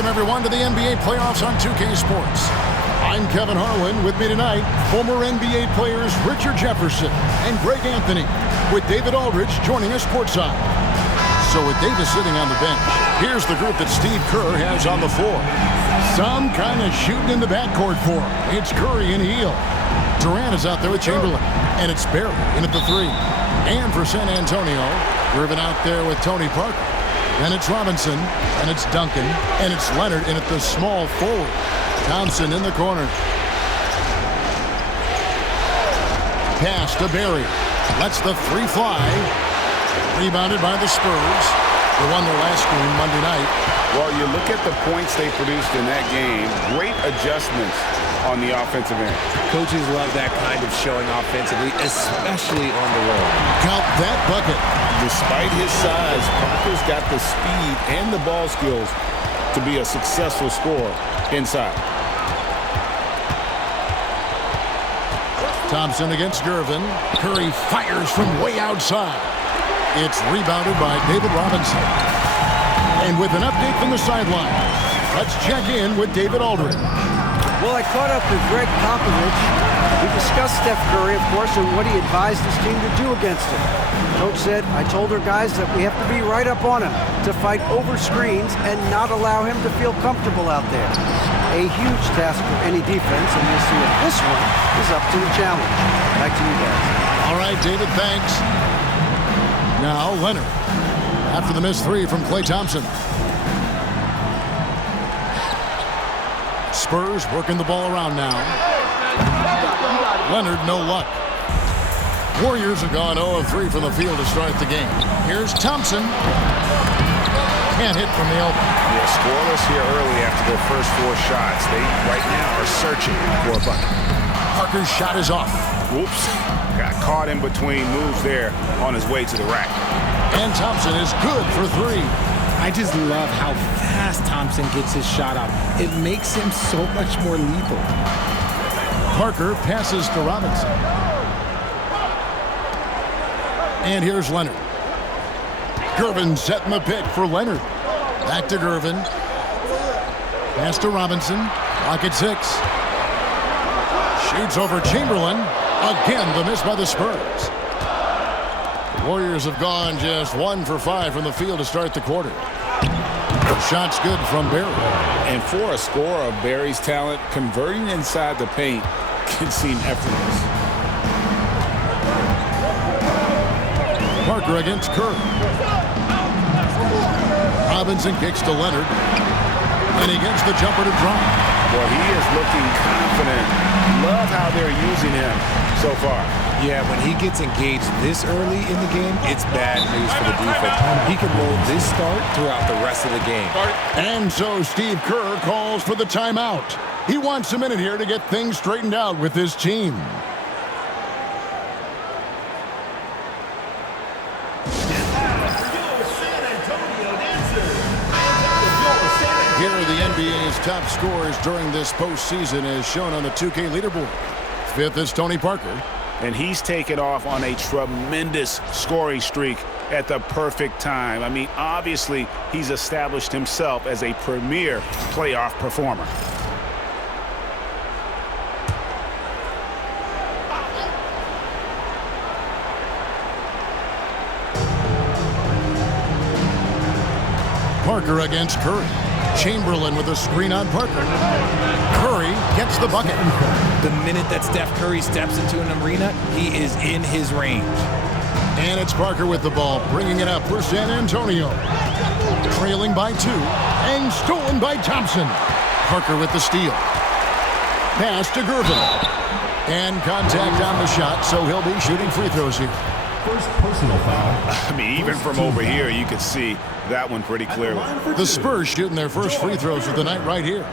Welcome, everyone, to the NBA playoffs on 2K Sports. I'm Kevin Harlan. With me tonight, former NBA players Richard Jefferson and Greg Anthony, with David Aldridge joining us courtside. So with Davis sitting on the bench, here's the group that Steve Kerr has on the floor. Some kind of shooting in the backcourt for him. It's Curry and Hield. Durant is out there with Chamberlain, and it's Barry in at the three. And for San Antonio, Irvin out there with Tony Parker. And it's Robinson, and it's Duncan, and it's Leonard in at the small forward. Thompson in the corner. Pass to Barry. Lets the three fly. Rebounded by the Spurs. They won their last game Monday night. Well, you look at the points they produced in that game. Great adjustments on the offensive end. Coaches love that kind of showing offensively, especially on the road. Count that bucket. Despite his size, Parker's got the speed and the ball skills to be a successful scorer inside. Thompson against Gervin. Curry fires from way outside. It's rebounded by David Robinson. And with an update from the sideline, let's check in with David Aldridge. Well, I caught up with Greg Popovich. We discussed Steph Curry, of course, and what he advised his team to do against him. Coach said, I told our guys that we have to be right up on him to fight over screens and not allow him to feel comfortable out there. A huge task for any defense, and we'll see if this one is up to the challenge. Back to you guys. All right, David, thanks. Now, Leonard. After the missed three from Klay Thompson. Spurs working the ball around now. Leonard, no luck. Warriors have gone 0 of 3 from the field to start the game. Here's Thompson. Can't hit from the elbow. Yeah, scoreless here early after their first 4 shots. They right now are searching for a bucket. Parker's shot is off. Whoops. Got caught in between moves there on his way to the rack. And Thompson is good for 3. I just love how fast Thompson gets his shot out. It makes him so much more lethal. Parker passes to Robinson. And here's Leonard. Gervin setting the pick for Leonard. Back to Gervin. Pass to Robinson. Clock at 6. Shoots over Chamberlain. Again, the miss by the Spurs. The Warriors have gone just 1 for 5 from the field to start the quarter. The shot's good from Barry. And for a scorer of Barry's talent, converting inside the paint can seem effortless. Parker against Curry. Robinson kicks to Leonard. And he gets the jumper to drop. Well, he is looking confident. Love how they're using him so far. Yeah, when he gets engaged this early in the game, it's bad news for the defense. He can roll this start throughout the rest of the game. And so Steve Kerr calls for the timeout. He wants a minute here to get things straightened out with his team. Here are the NBA's top scorers during this postseason as shown on the 2K leaderboard. 5th is Tony Parker. And he's taken off on a tremendous scoring streak at the perfect time. I mean, obviously, he's established himself as a premier playoff performer. Parker against Curry. Chamberlain with a screen on Parker. Curry gets the bucket. The minute that Steph Curry steps into an arena, he is in his range. And it's Parker with the ball, bringing it up for San Antonio. Trailing by 2 and stolen by Thompson. Parker with the steal. Pass to Gervin. And contact on the shot, so he'll be shooting free throws here. First personal foul. I mean, even from over here, you can see that one pretty clearly. The Spurs shooting their first free throws of the night right here.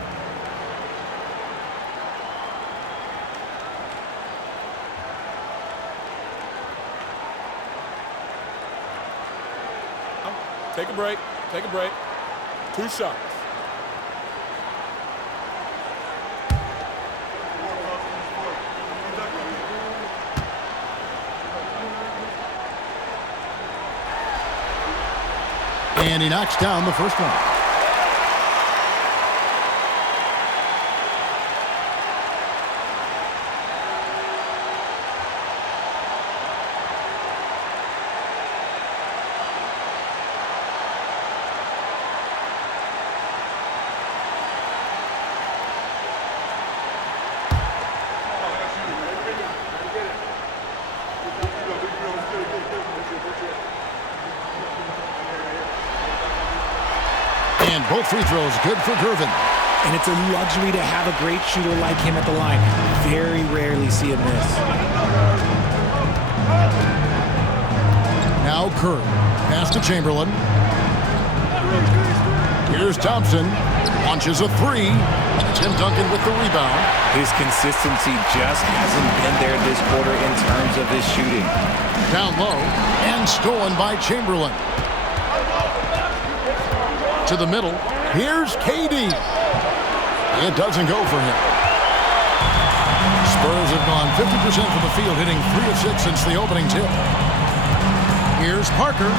Take a break. Take a break. 2 shots. And he knocks down the first one. both free throws good for Gervin. And it's a luxury to have a great shooter like him at the line. Very rarely see him miss. Now Curry. Pass to Chamberlain. Here's Thompson. Launches a three. Tim Duncan with the rebound. His consistency just hasn't been there this quarter in terms of his shooting. Down low and stolen by Chamberlain. To the middle. Here's KD. It doesn't go for him. Spurs have gone 50% from the field, hitting 3 of 6 since the opening tip. Here's Parker.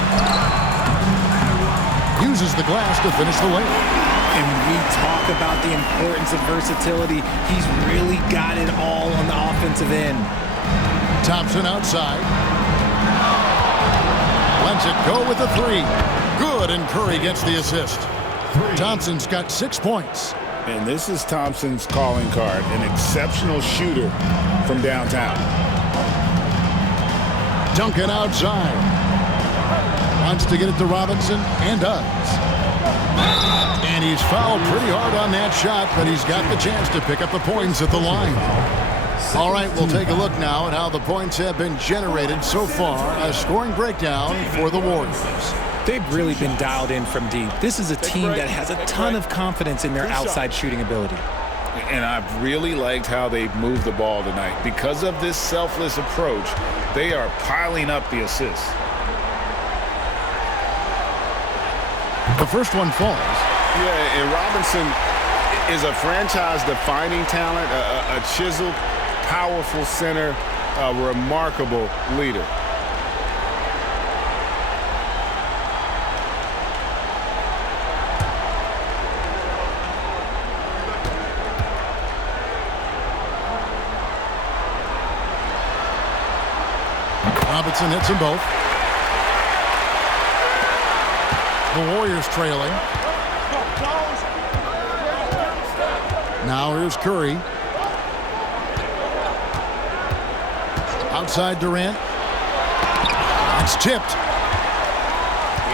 Uses the glass to finish the layup. And when we talk about the importance of versatility, he's really got it all on the offensive end. Thompson outside. Lets it go with a three. Good, and Curry gets the assist. Thompson's got 6 points. And this is Thompson's calling card, an exceptional shooter from downtown. Duncan outside. Wants to get it to Robinson, and does. And he's fouled pretty hard on that shot, but he's got the chance to pick up the points at the line. All right, we'll take a look now at how the points have been generated so far. A scoring breakdown for the Warriors. They've really been dialed in from deep. This is a team that has a ton of confidence in their outside shooting ability. And I've really liked how they've moved the ball tonight. Because of this selfless approach, they are piling up the assists. The first one falls. Yeah, and Robinson is a franchise-defining talent, a chiseled, powerful center, a remarkable leader. Robinson hits them both. The Warriors trailing. Now here's Curry. Outside Durant. It's tipped.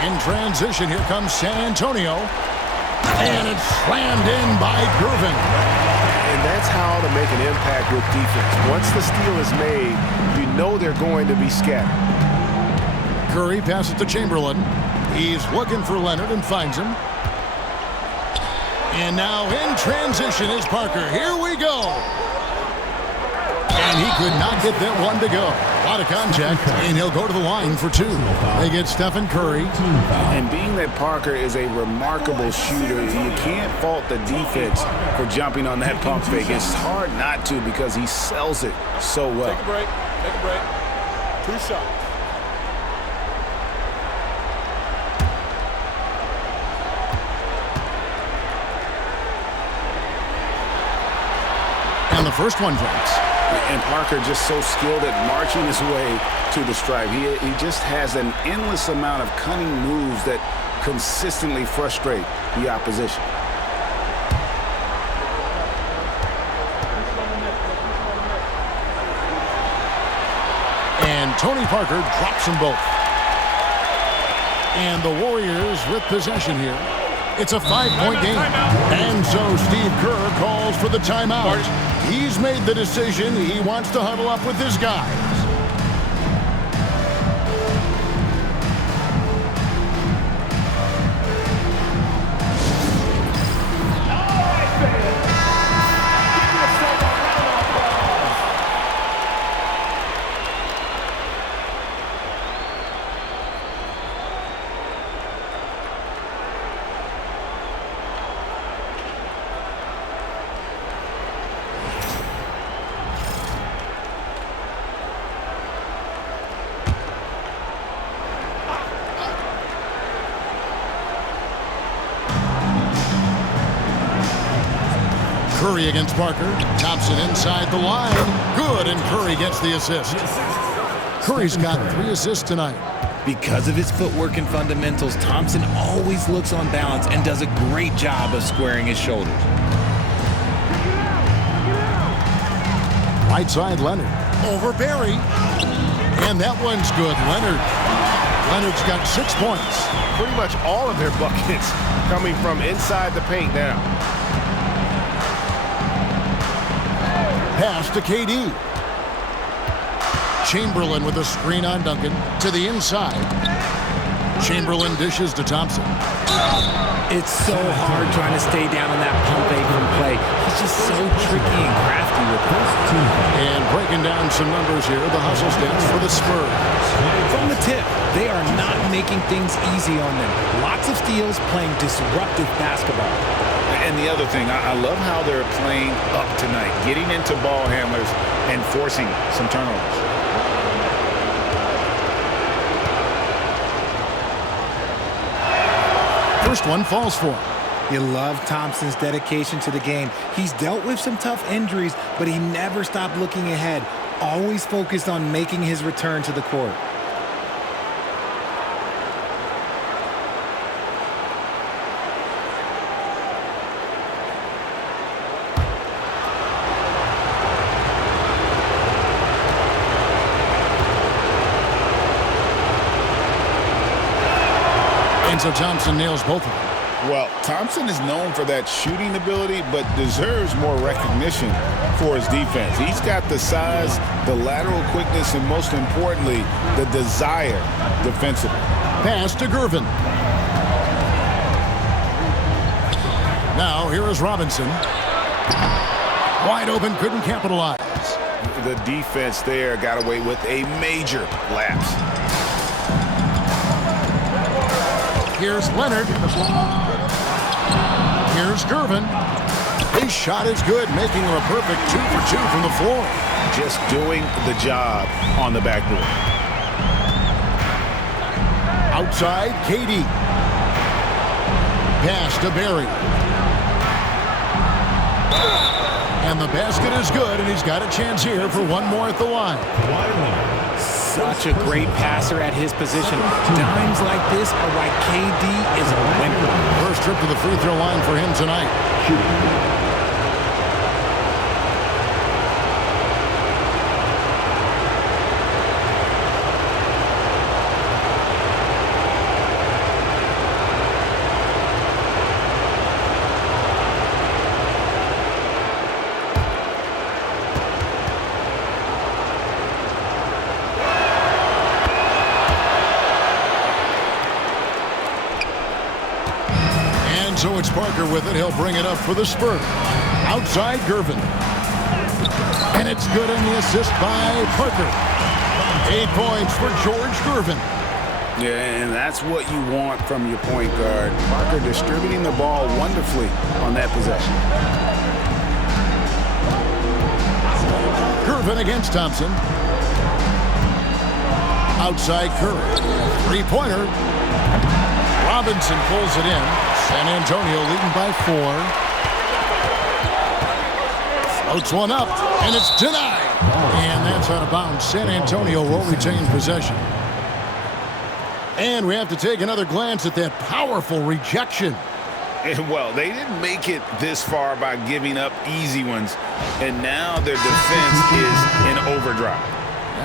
In transition, here comes San Antonio. And it's slammed in by Gervin. And that's how to make an impact with defense. Once the steal is made, you know they're going to be scattered. Curry passes to Chamberlain. He's looking for Leonard and finds him. And now in transition is Parker. Here we go. And he could not get that one to go. A lot of contact, and he'll go to the line for two. They get Stephen Curry. And being that Parker is a remarkable shooter, you can't fault the defense for jumping on that pump fake. It's hard not to because he sells it so well. Take a break. Take a break. 2 shots. And the first one drops. And Parker just so skilled at marching his way to the stripe. He just has an endless amount of cunning moves that consistently frustrate the opposition. And Tony Parker drops them both. And the Warriors with possession here. It's a 5-point game. And so Steve Kerr calls for the timeout. He's made the decision. He wants to huddle up with his guys. Curry against Parker. Thompson inside the line. Good, and Curry gets the assist. Curry's got 3 assists tonight. Because of his footwork and fundamentals, Thompson always looks on balance and does a great job of squaring his shoulders. Right side, Leonard. Over Barry. And that one's good. Leonard Leonard's got 6 points. Pretty much all of their buckets coming from inside the paint now. Pass to KD. Chamberlain with a screen on Duncan to the inside. Chamberlain dishes to Thompson. It's so hard trying to stay down on that pump fake from play. He's just so tricky and crafty with this. And breaking down some numbers here, the hustle stats for the Spurs. From the tip, they are not making things easy on them. Lots of steals, playing disruptive basketball. And the other thing, I love how they're playing up tonight, getting into ball handlers and forcing some turnovers. First one falls for him. You love Thompson's dedication to the game. He's dealt with some tough injuries, but he never stopped looking ahead, always focused on making his return to the court. And so Thompson nails both of them. Well, Thompson is known for that shooting ability, but deserves more recognition for his defense. He's got the size, the lateral quickness, and most importantly, the desire defensively. Pass to Gervin. Now here is Robinson. Wide open, couldn't capitalize. The defense there got away with a major lapse. Here's Leonard. Here's Gervin. His shot is good, making him a perfect 2 for 2 from the floor. Just doing the job on the backboard. Outside, KD. Pass to Barry. And the basket is good, and he's got a chance here for one more at the line. Such a great passer at his position. Dimes like this are why KD is a winner. First trip to the free throw line for him tonight. So it's Parker with it. He'll bring it up for the Spurs. Outside, Gervin. And it's good on the assist by Parker. 8 points for George Gervin. Yeah, and that's what you want from your point guard. Parker distributing the ball wonderfully on that possession. Gervin against Thompson. Outside Curry. 3-pointer. Robinson pulls it in. San Antonio leading by 4. Floats one up, and it's denied. And that's out of bounds. San Antonio will retain possession. And we have to take another glance at that powerful rejection. And well, they didn't make it this far by giving up easy ones. And now their defense is in overdrive.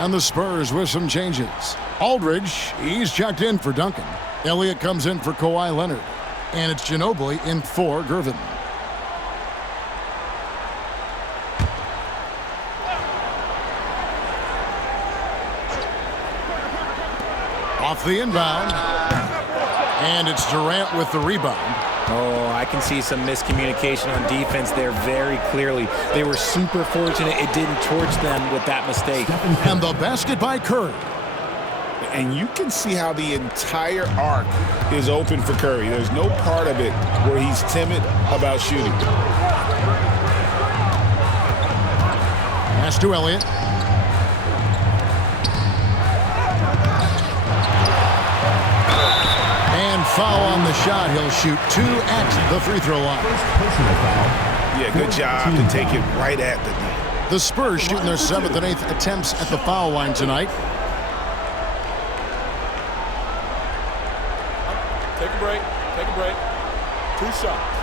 And the Spurs with some changes. Aldridge, he's checked in for Duncan. Elliott comes in for Kawhi Leonard. And it's Ginobili in for Gervin. Off the inbound. And it's Durant with the rebound. Oh, I can see some miscommunication on defense there very clearly. They were super fortunate it didn't torch them with that mistake. And the basket by Curry. And you can see how the entire arc is open for Curry. There's no part of it where he's timid about shooting. Pass to Elliott. And foul on the shot. He'll shoot 2 at the free throw line. Yeah, good job to take it right at the D. The Spurs shooting their 7th and 8th attempts at the foul line tonight. Take a break. Take a break. 2 shots.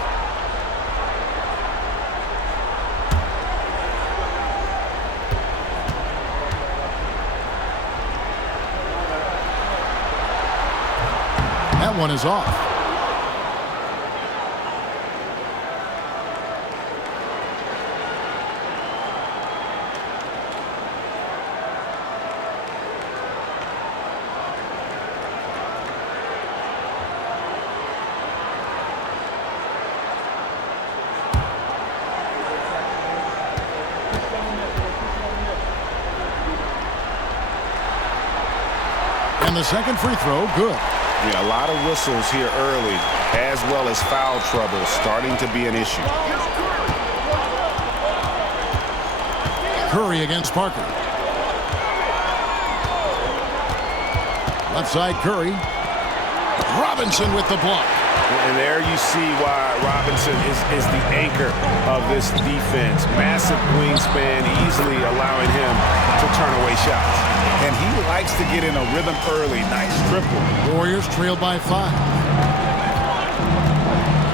one is off. And the second free throw, good. Yeah, a lot of whistles here early, as well as foul trouble starting to be an issue. Curry against Parker. Left side, Curry. Robinson with the block. And there you see why Robinson is the anchor of this defense. Massive wingspan, easily allowing him to turn away shots. And he likes to get in a rhythm early. Nice triple. Warriors trailed by 5.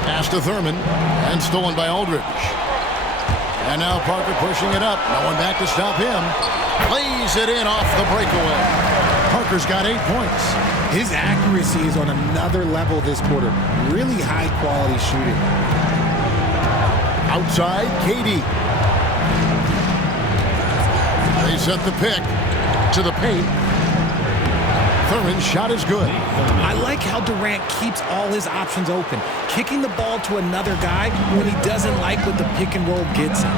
Pass to Thurman, and stolen by Aldridge. And now Parker pushing it up. No one back to stop him. Plays it in off the breakaway. Parker's got 8 points. His accuracy is on another level this quarter. Really high-quality shooting. Outside, KD. They set the pick to the paint. Thurman's shot is good. I like how Durant keeps all his options open, kicking the ball to another guy when he doesn't like what the pick and roll gets him.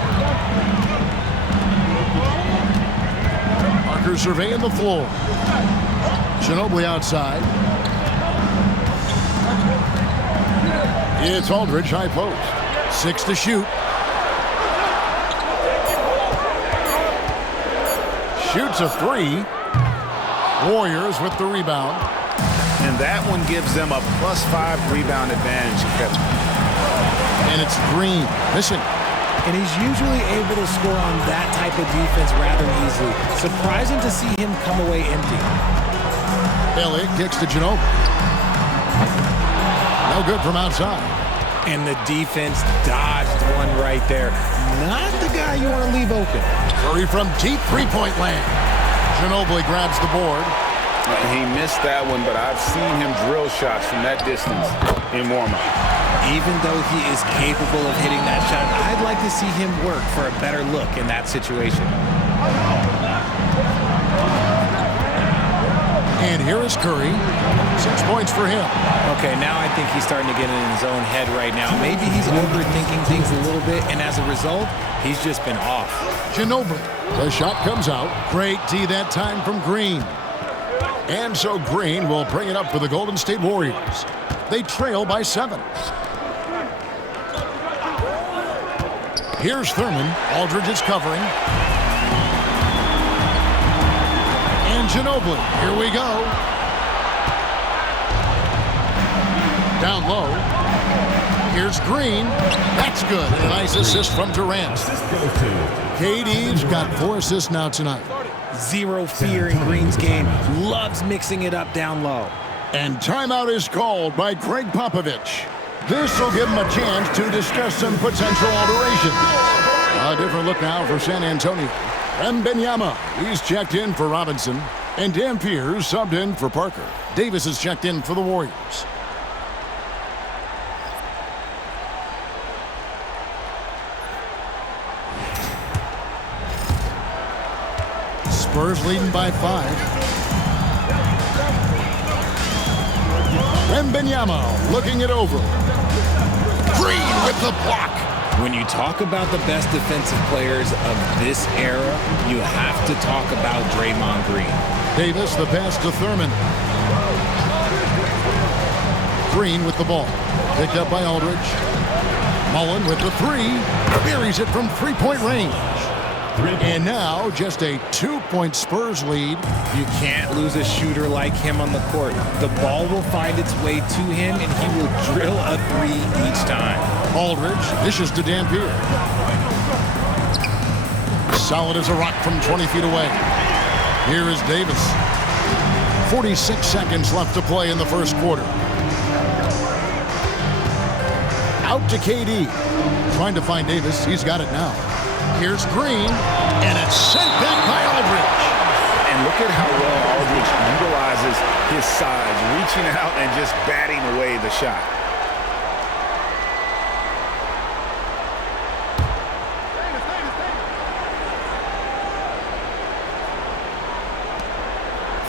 Parker surveying the floor. Ginobili outside. It's Aldridge, high post. 6 to shoot. Shoots a 3. Warriors with the rebound. And that one gives them a +5 rebound advantage, Kevin. And it's Green missing. And he's usually able to score on that type of defense rather easily. Surprising to see him come away empty. Elliott kicks to Ginobili. No good from outside. And the defense dodged one right there. Not the guy you want to leave open. Curry from deep three-point land. Ginobili grabs the board. He missed that one, but I've seen him drill shots from that distance in warm-up. Even though he is capable of hitting that shot, I'd like to see him work for a better look in that situation. And here is Curry. 6 points for him. Okay, now I think he's starting to get in his own head right now. Maybe he's overthinking things a little bit, and as a result, he's just been off. Ginobili. The shot comes out. Great D that time from Green. And so Green will bring it up for the Golden State Warriors. They trail by 7. Here's Thurman. Aldridge is covering. And Ginobili. Here we go. Down low. Here's Green. That's good. And a nice assist from Durant. KD's got 4 assists now tonight. Zero fear in Green's game. Loves mixing it up down low. And timeout is called by Greg Popovich. This will give him a chance to discuss some potential alterations. A different look now for San Antonio. Wembanyama, he's checked in for Robinson. And Dampier subbed in for Parker. Davis is checked in for the Warriors. Spurs leading by 5. Wembanyama looking it over. Green with the block. When you talk about the best defensive players of this era, you have to talk about Draymond Green. Davis, the pass to Thurman. Green with the ball. Picked up by Aldridge. Mullen with the 3. Buries it from three-point range. And now just a 2-point Spurs lead. You can't lose a shooter like him on the court. The ball will find its way to him, and he will drill a 3 each time. Aldridge dishes to Dampier. Solid as a rock from 20 feet away. Here is Davis. 46 seconds left to play in the first quarter. Out to KD. Trying to find Davis. He's got it now. Here's Green, and it's sent back by Aldridge. And And look at how well Aldridge utilizes his size, reaching out and just batting away the shot.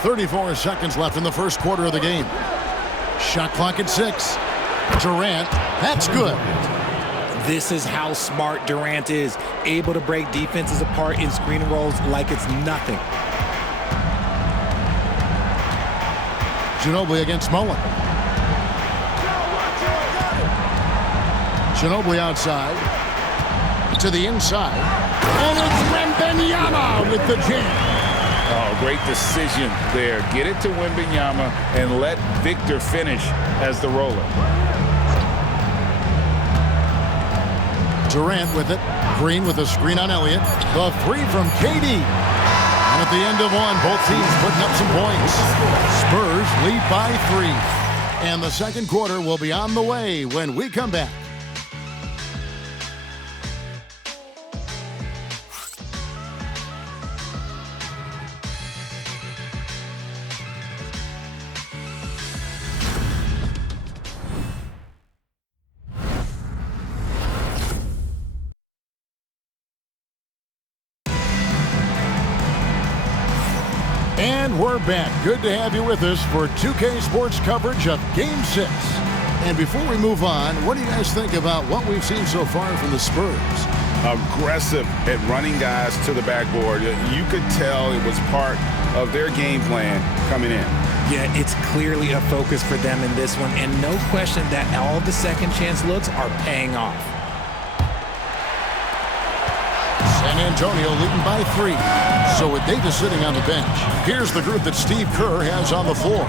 .34 seconds left in the first quarter of the game. Shot clock at 6. Durant, that's good. This is how smart Durant is, able to break defenses apart in screen and rolls like it's nothing. Ginobili against Mullen. Ginobili outside. To the inside. And it's Wembanyama with the jam. Oh, great decision there. Get it to Wembanyama and let Victor finish as the roller. Durant with it. Green with a screen on Elliott. The three from KD. And at the end of one, both teams putting up some points. Spurs lead by 3. And the second quarter will be on the way when we come back. And we're back. Good to have you with us for 2K Sports coverage of Game 6. And before we move on, what do you guys think about what we've seen so far from the Spurs? Aggressive at running guys to the backboard. You could tell it was part of their game plan coming in. Yeah, it's clearly a focus for them in this one, and no question that all the second chance looks are paying off. San Antonio leading by 3. So with Davis sitting on the bench, here's the group that Steve Kerr has on the floor.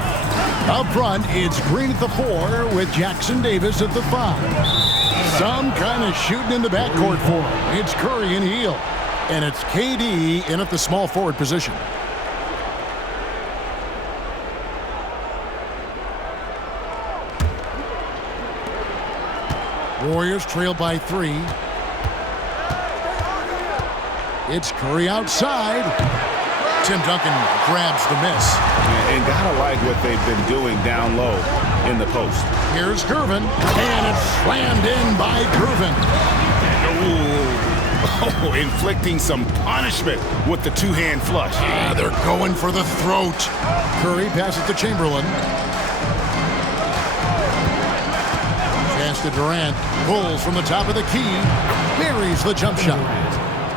Up front, it's Green at the 4 with Jackson Davis at the 5. Some kind of shooting in the backcourt for him. It's Curry and Hield. And it's KD in at the small forward position. Warriors trail by 3. It's Curry outside. Tim Duncan grabs the miss. And gotta like what they've been doing down low in the post. Here's Gervin, and it's slammed in by Gervin. Ooh. Oh, inflicting some punishment with the two-hand flush. They're going for the throat. Curry passes to Chamberlain. Pass to Durant. Pulls from the top of the key. Buries the jump shot.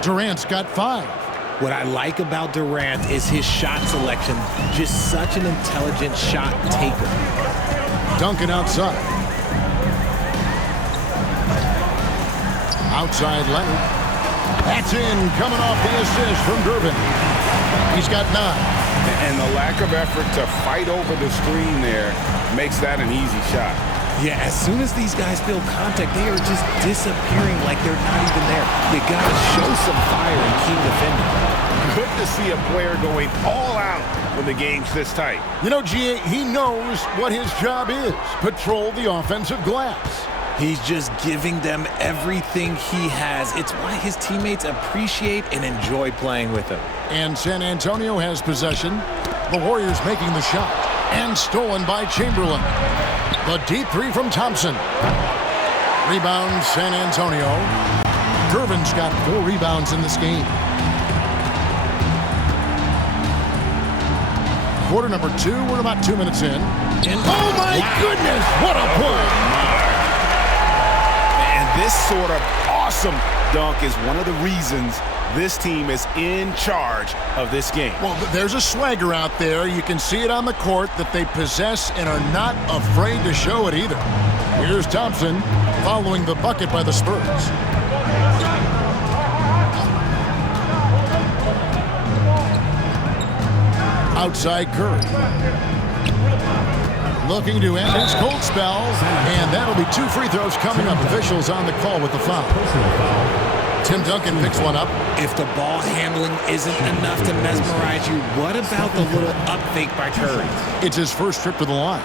Durant's got 5. What I like about Durant is his shot selection. Just such an intelligent shot taker. Duncan outside. Outside Leonard. That's in, coming off the assist from Gervin. He's got 9. And the lack of effort to fight over the screen there makes that an easy shot. Yeah, as soon as these guys feel contact, they are just disappearing like they're not even there. They got to show some fire and keep defending. Good to see a player going all out when the game's this tight. You know, GA, he knows what his job is. Patrol the offensive glass. He's just giving them everything he has. It's why his teammates appreciate and enjoy playing with him. And San Antonio has possession. The Warriors making the shot. And stolen by Chamberlain. The deep 3 from Thompson. Rebound San Antonio. Gervin's got 4 rebounds in this game. Quarter number 2, we're about 2 minutes in. And oh my goodness, what a pull! And this sort of awesome dunk is one of the reasons this team is in charge of this game. Well, there's a swagger out there. You can see it on the court that they possess and are not afraid to show it either. Here's Thompson following the bucket by the Spurs. Outside Curry. Looking to end his cold spell, and that'll be 2 free throws coming up. Officials on the call with the foul. Tim Duncan picks one up. If the ball handling isn't enough to mesmerize you, what about the little up fake by Curry? It's his first trip to the line.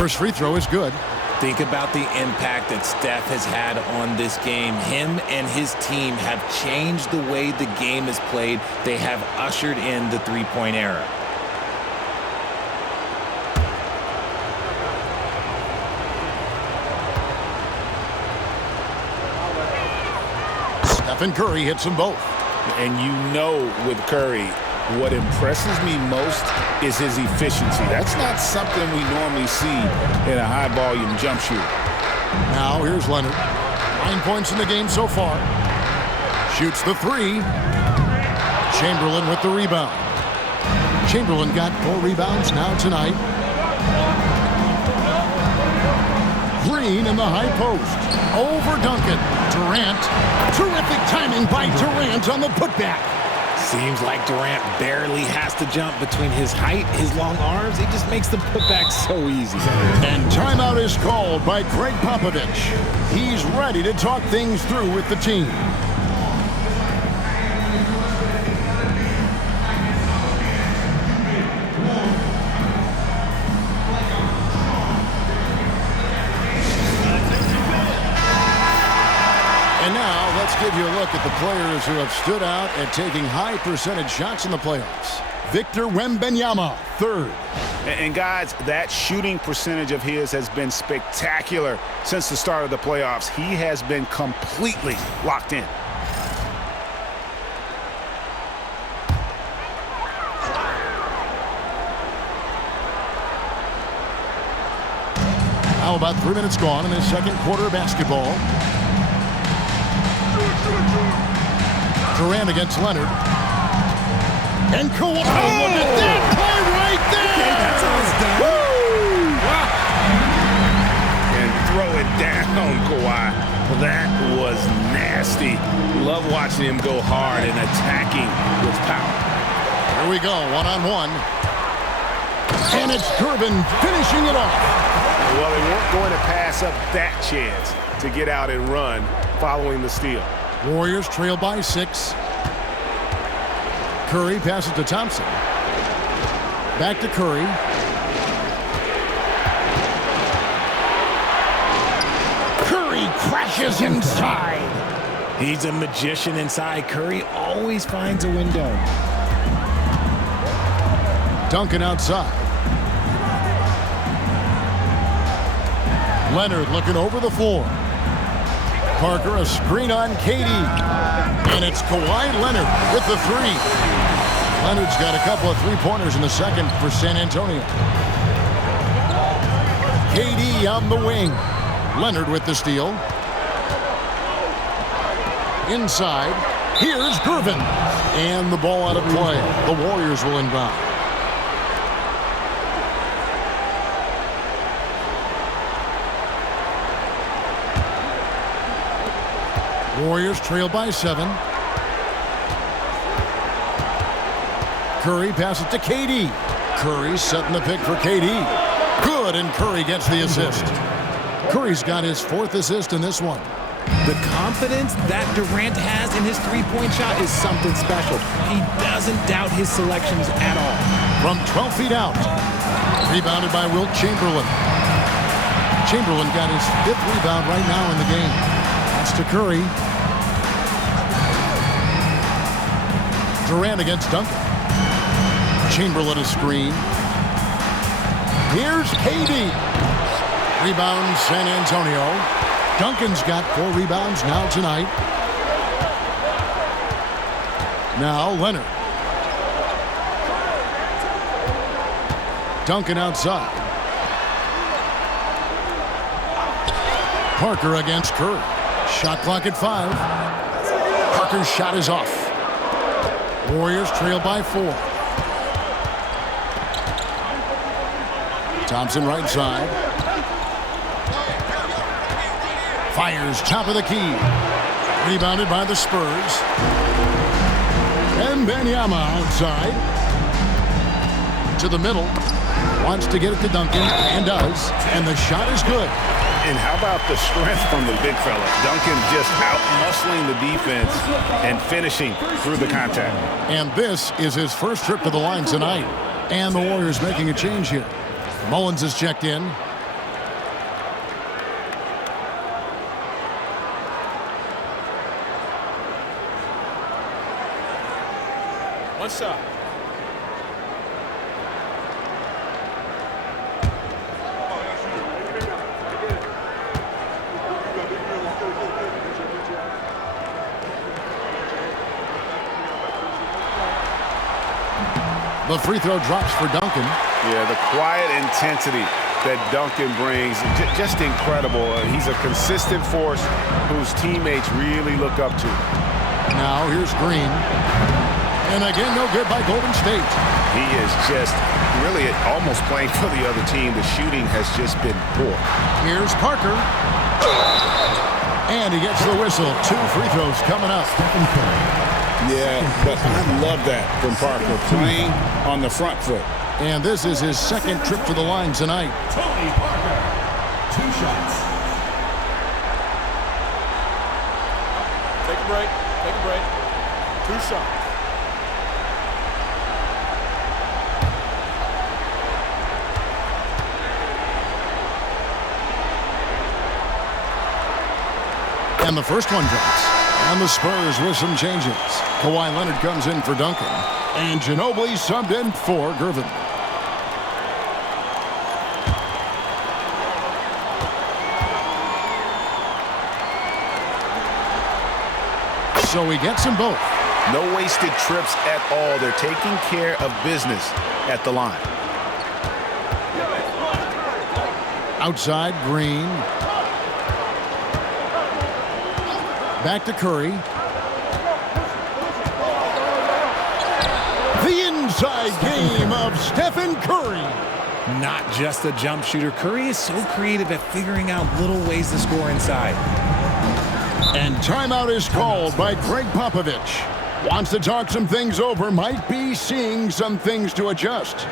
First free throw is good. Think about the impact that Steph has had on this game. Him and his team have changed the way the game is played. They have ushered in the three-point era. Stephen Curry hits them both. And you know with Curry, what impresses me most is his efficiency. That's not something we normally see in a high-volume jump shooter. Now here's Leonard. 9 points in the game so far. Shoots the three. Chamberlain with the rebound. Chamberlain got 4 rebounds now tonight. Green in the high post. Over Duncan. Durant. Terrific timing by Durant on the putback. Seems like Durant barely has to jump between his height, his long arms. He just makes the putback so easy. And timeout is called by Greg Popovich. He's ready to talk things through with the team. And now, let's give you a look at the players who have stood out at taking high percentage shots in the playoffs. Victor Wembanyama, 3rd. And guys, that shooting percentage of his has been spectacular since the start of the playoffs. He has been completely locked in. Now about 3 minutes gone in the second quarter of basketball. Durant against Leonard. And Kawhi. Look at that play right there! That's all it's done. And throw it down, Kawhi. That was nasty. Love watching him go hard and attacking with power. Here we go, one-on-one. And it's Durbin finishing it off. Well, they weren't going to pass up that chance to get out and run following the steal. Warriors trail by 6. Curry passes to Thompson. Back to Curry. Curry crashes inside. He's a magician inside. Curry always finds a window. Duncan outside. Leonard looking over the floor. Parker, a screen on KD. And it's Kawhi Leonard with the 3. Leonard's got a couple of three-pointers in the second for San Antonio. KD on the wing. Leonard with the steal. Inside. Here's Durbin. And the ball out of play. The Warriors will inbound. Warriors trail by 7. Curry passes to KD. Curry setting the pick for KD. Good, and Curry gets the assist. Curry's got his 4th assist in this one. The confidence that Durant has in his three-point shot is something special. He doesn't doubt his selections at all. From 12 feet out. Rebounded by Wilt Chamberlain. Chamberlain got his 5th rebound right now in the game. That's to Curry. Durant against Duncan. Chamberlain a screen. Here's KD. Rebound San Antonio. Duncan's got 4 rebounds now tonight. Now Leonard. Duncan outside. Parker against Curry. Shot clock at 5. Parker's shot is off. Warriors trail by 4. Thompson right side. Fires top of the key. Rebounded by the Spurs. And Wembanyama outside. To the middle. Wants to get it to Duncan, and does. And the shot is good. And how about the strength from the big fella? Duncan just out-muscling the defense and finishing through the contact. And this is his first trip to the line tonight. And the Warriors making a change here. Mullins is checked in. One shot. The free throw drops for Duncan. Yeah, the quiet intensity that Duncan brings, just incredible. He's a consistent force whose teammates really look up to. Now here's Green. And again, no good by Golden State. He is just really almost playing for the other team. The shooting has just been poor. Here's Parker. And he gets the whistle. 2 free throws coming up. Yeah, but I love that from Parker, playing on the front foot. And this is his second trip to the line tonight. Tony Parker, 2 shots. Take a break. Take a break. 2 shots. And the first one drops. And the Spurs with some changes. Kawhi Leonard comes in for Duncan. And Ginobili subbed in for Gervin. So he gets them both. No wasted trips at all. They're taking care of business at the line. Outside, Green. Back to Curry. The inside game of Stephen Curry. Not just a jump shooter. Curry is so creative at figuring out little ways to score inside. And timeout is called by Greg Popovich. Wants to talk some things over. Might be seeing some things to adjust.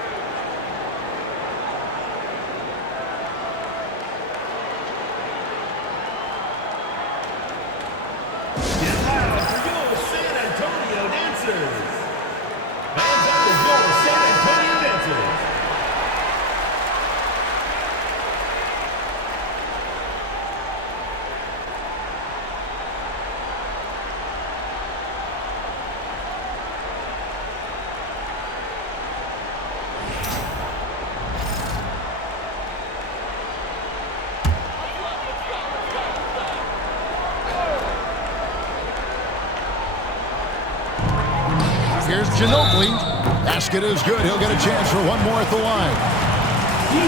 Here's Ginobili. Basket is good. He'll get a chance for one more at the line.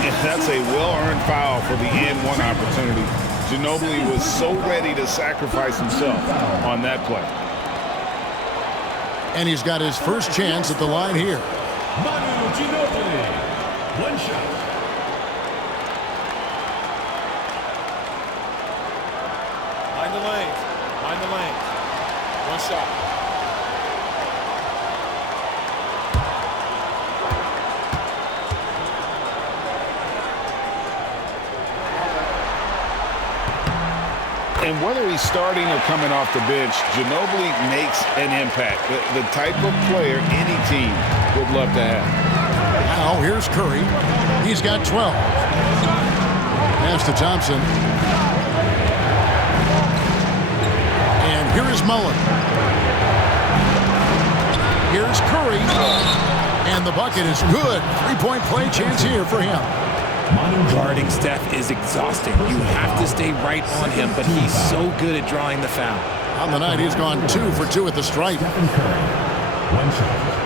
And that's a well-earned foul for the and-one opportunity. Ginobili was so ready to sacrifice himself on that play. And he's got his first chance at the line here. Manu Ginobili, 1 shot. Mind the lanes. Mind the lanes. 1 shot. And whether he's starting or coming off the bench, Ginobili makes an impact. The type of player any team would love to have. Now here's Curry. He's got 12. Pass to Thompson. And here is Mullen. Here's Curry. And the bucket is good. 3-point play chance here for him. Guarding Steph is exhausting. You have to stay right on him, but he's so good at drawing the foul. On the night, he's gone 2 for 2 at the stripe. Stephen Curry, 1 shot.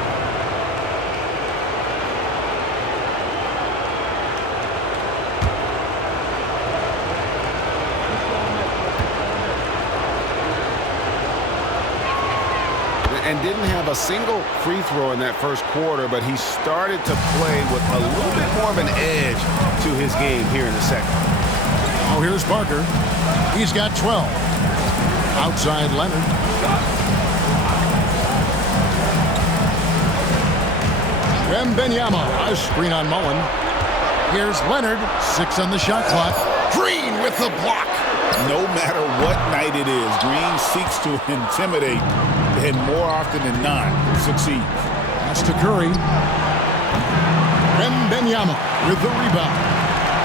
And didn't have a single free throw in that first quarter, but he started to play with a little bit more of an edge to his game here in the second. Oh, here's Parker. He's got 12. Outside Leonard. Wembanyama, a screen on Mullen. Here's Leonard, 6 on the shot clock. Green with the block. No matter what night it is, Green seeks to intimidate and more often than not succeeds. That's to Curry. Wembanyama with the rebound.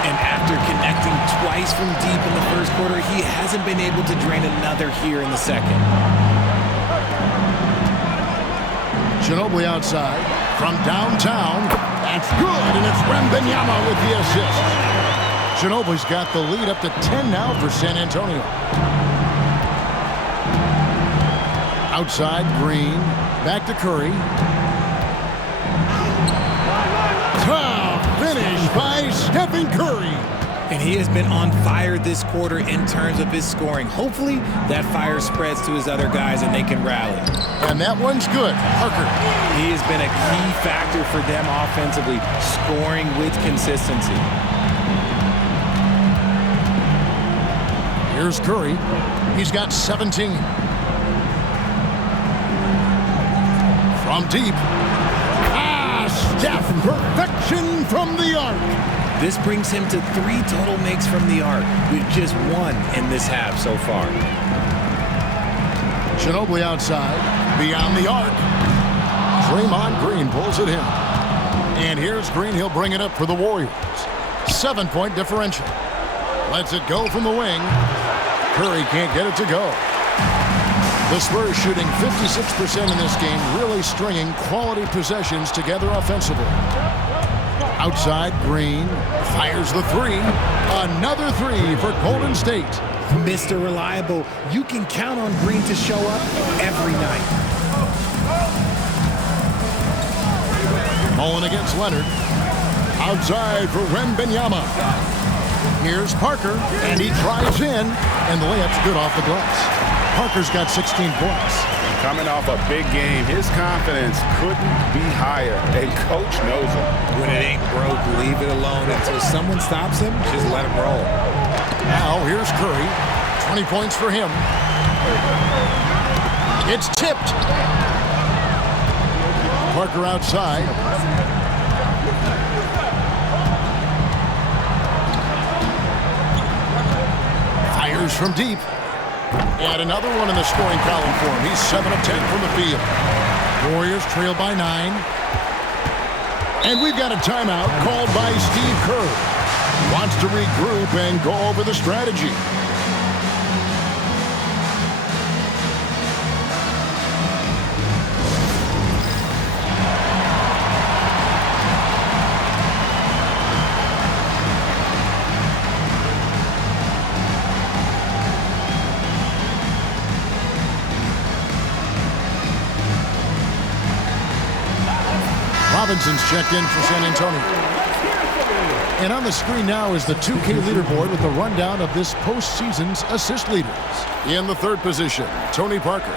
And after connecting twice from deep in the first quarter, he hasn't been able to drain another here in the second. Ginobili outside from downtown. That's good, and it's Wembanyama with the assist. Ginobili's got the lead up to 10 now for San Antonio. Outside, Green. Back to Curry. Tough finish by Stephen Curry. And he has been on fire this quarter in terms of his scoring. Hopefully, that fire spreads to his other guys and they can rally. And that one's good. Parker. He has been a key factor for them offensively, scoring with consistency. Here's Curry. He's got 17. From deep. Steph, perfection from the arc. This brings him to 3 total makes from the arc, with just 1 in this half so far. Ginobili outside, beyond the arc. Draymond Green pulls it in. And here's Green. He'll bring it up for the Warriors. 7-point differential. Lets it go from the wing. Curry can't get it to go. The Spurs shooting 56% in this game, really stringing quality possessions together offensively. Outside, Green fires the 3. Another 3 for Golden State. Mr. Reliable, you can count on Green to show up every night. Mullen against Leonard. Outside for Wembanyama. Here's Parker, and he drives in, and the layup's good off the glass. Parker's got 16 points. Coming off a big game, his confidence couldn't be higher, and coach knows it. When it ain't broke, leave it alone until someone stops him. Just let him roll. Now here's Curry. 20 points for him. It's tipped. Parker outside. Fires from deep. And another one in the scoring column for him. He's 7 of 10 from the field. Warriors trail by 9. And we've got a timeout called by Steve Kerr. Wants to regroup and go over the strategy. Robinson's checked in for San Antonio. And on the screen now is the 2K leaderboard with the rundown of this postseason's assist leaders. In the 3rd position, Tony Parker.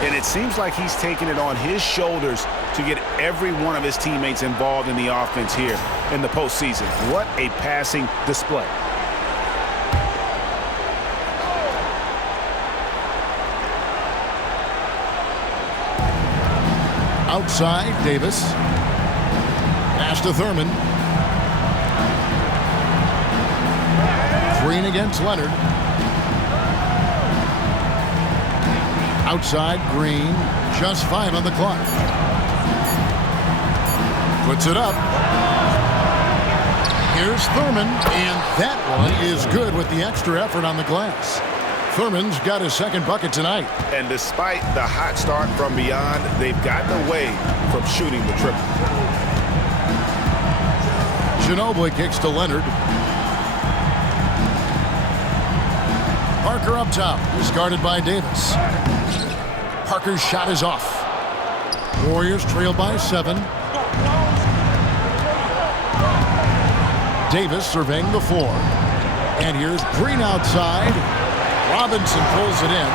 And it seems like he's taking it on his shoulders to get every one of his teammates involved in the offense here in the postseason. What a passing display. Outside, Davis. Pass to Thurman. Green against Leonard. Outside, Green. Just 5 on the clock. Puts it up. Here's Thurman, and that one is good with the extra effort on the glass. Thurman's got his 2nd bucket tonight. And despite the hot start from beyond, they've gotten away from shooting the triple. Ginobili kicks to Leonard. Parker up top. He's guarded by Davis. Parker's shot is off. Warriors trail by 7. Davis surveying the floor. And here's Green outside. Robinson pulls it in.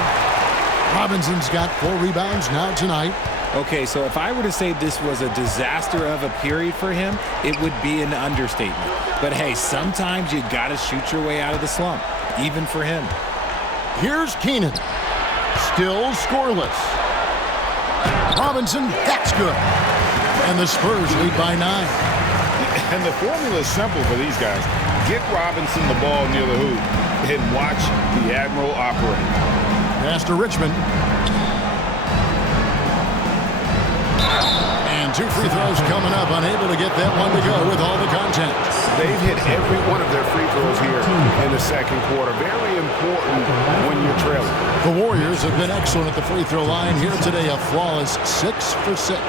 Robinson's got 4 rebounds now tonight. Okay, so if I were to say this was a disaster of a period for him, it would be an understatement. But hey, sometimes you got to shoot your way out of the slump, even for him. Here's Keenan. Still scoreless. Robinson, that's good. And the Spurs lead by 9. And the formula is simple for these guys. Get Robinson the ball near the hoop and watch the Admiral operate. Pass to Richmond. And 2 free throws coming up. Unable to get that one to go with all the contact. They've hit every one of their free throws here in the 2nd quarter. Very important when you're trailing. The Warriors have been excellent at the free throw line here today, a flawless 6 for 6.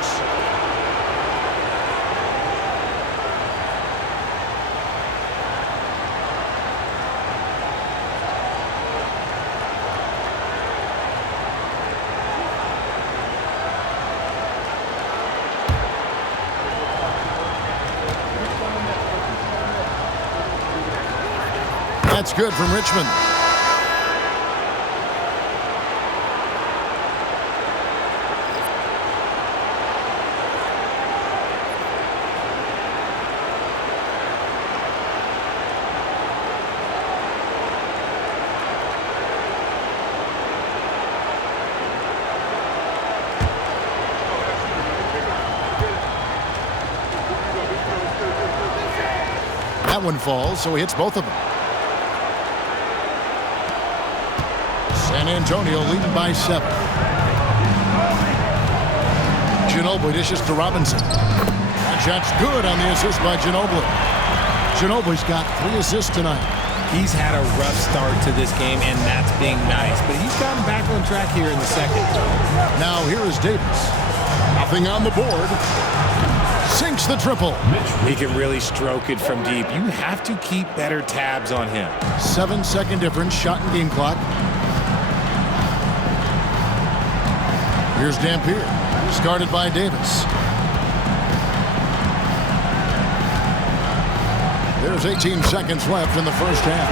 That's good from Richmond. That one falls, so he hits both of them. San Antonio leading by 7. Ginobili dishes to Robinson. That shot's good on the assist by Ginobili. Ginobili's got 3 assists tonight. He's had a rough start to this game, and that's being nice. But he's gotten back on track here in the second. Now here is Davis. Nothing on the board. Sinks the triple. He can really stroke it from deep. You have to keep better tabs on him. 7-second difference, shot and game clock. Here's Dampier, guarded by Davis. There's 18 seconds left in the first half.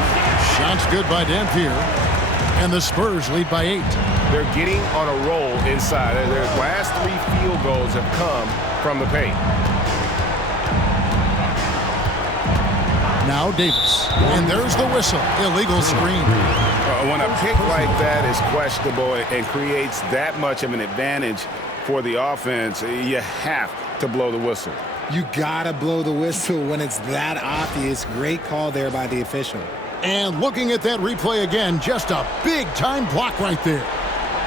Shots good by Dampier, and the Spurs lead by 8. They're getting on a roll inside. Their last 3 field goals have come from the paint. Now Davis, and there's the whistle. Illegal screen. When a pick like that is questionable and creates that much of an advantage for the offense, you have to blow the whistle. You gotta blow the whistle when it's that obvious. Great call there by the official. And looking at that replay again, just a big-time block right there.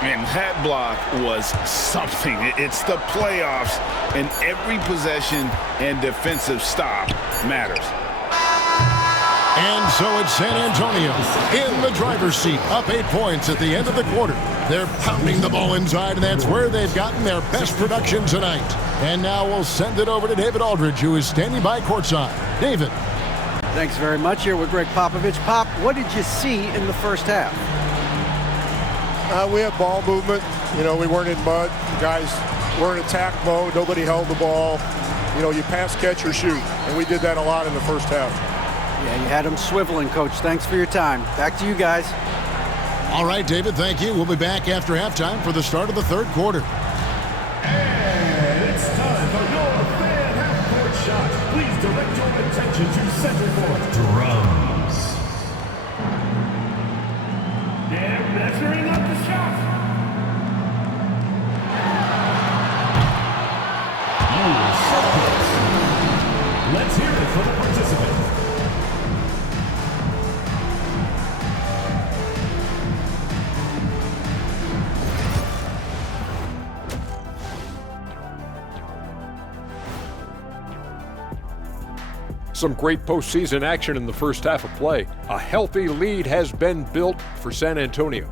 And that block was something. It's the playoffs, and every possession and defensive stop matters. And so it's San Antonio in the driver's seat, up 8 points at the end of the quarter. They're pounding the ball inside, and that's where they've gotten their best production tonight. And now we'll send it over to David Aldridge, who is standing by courtside. David. Thanks very much. Here with Greg Popovich. Pop, what did you see in the first half? We had ball movement. You know, we weren't in mud. The guys were in attack mode. Nobody held the ball. You know, you pass, catch, or shoot. And we did that a lot in the first half. Yeah, you had them swiveling, Coach. Thanks for your time. Back to you guys. All right, David, thank you. We'll be back after halftime for the start of the third quarter. And it's time for your fan half-court shot. Please direct your attention to center court. Drums. They're measuring up the shot. Celtics. Let's hear it for the participant. Some great postseason action in the first half of play. A healthy lead has been built for San Antonio.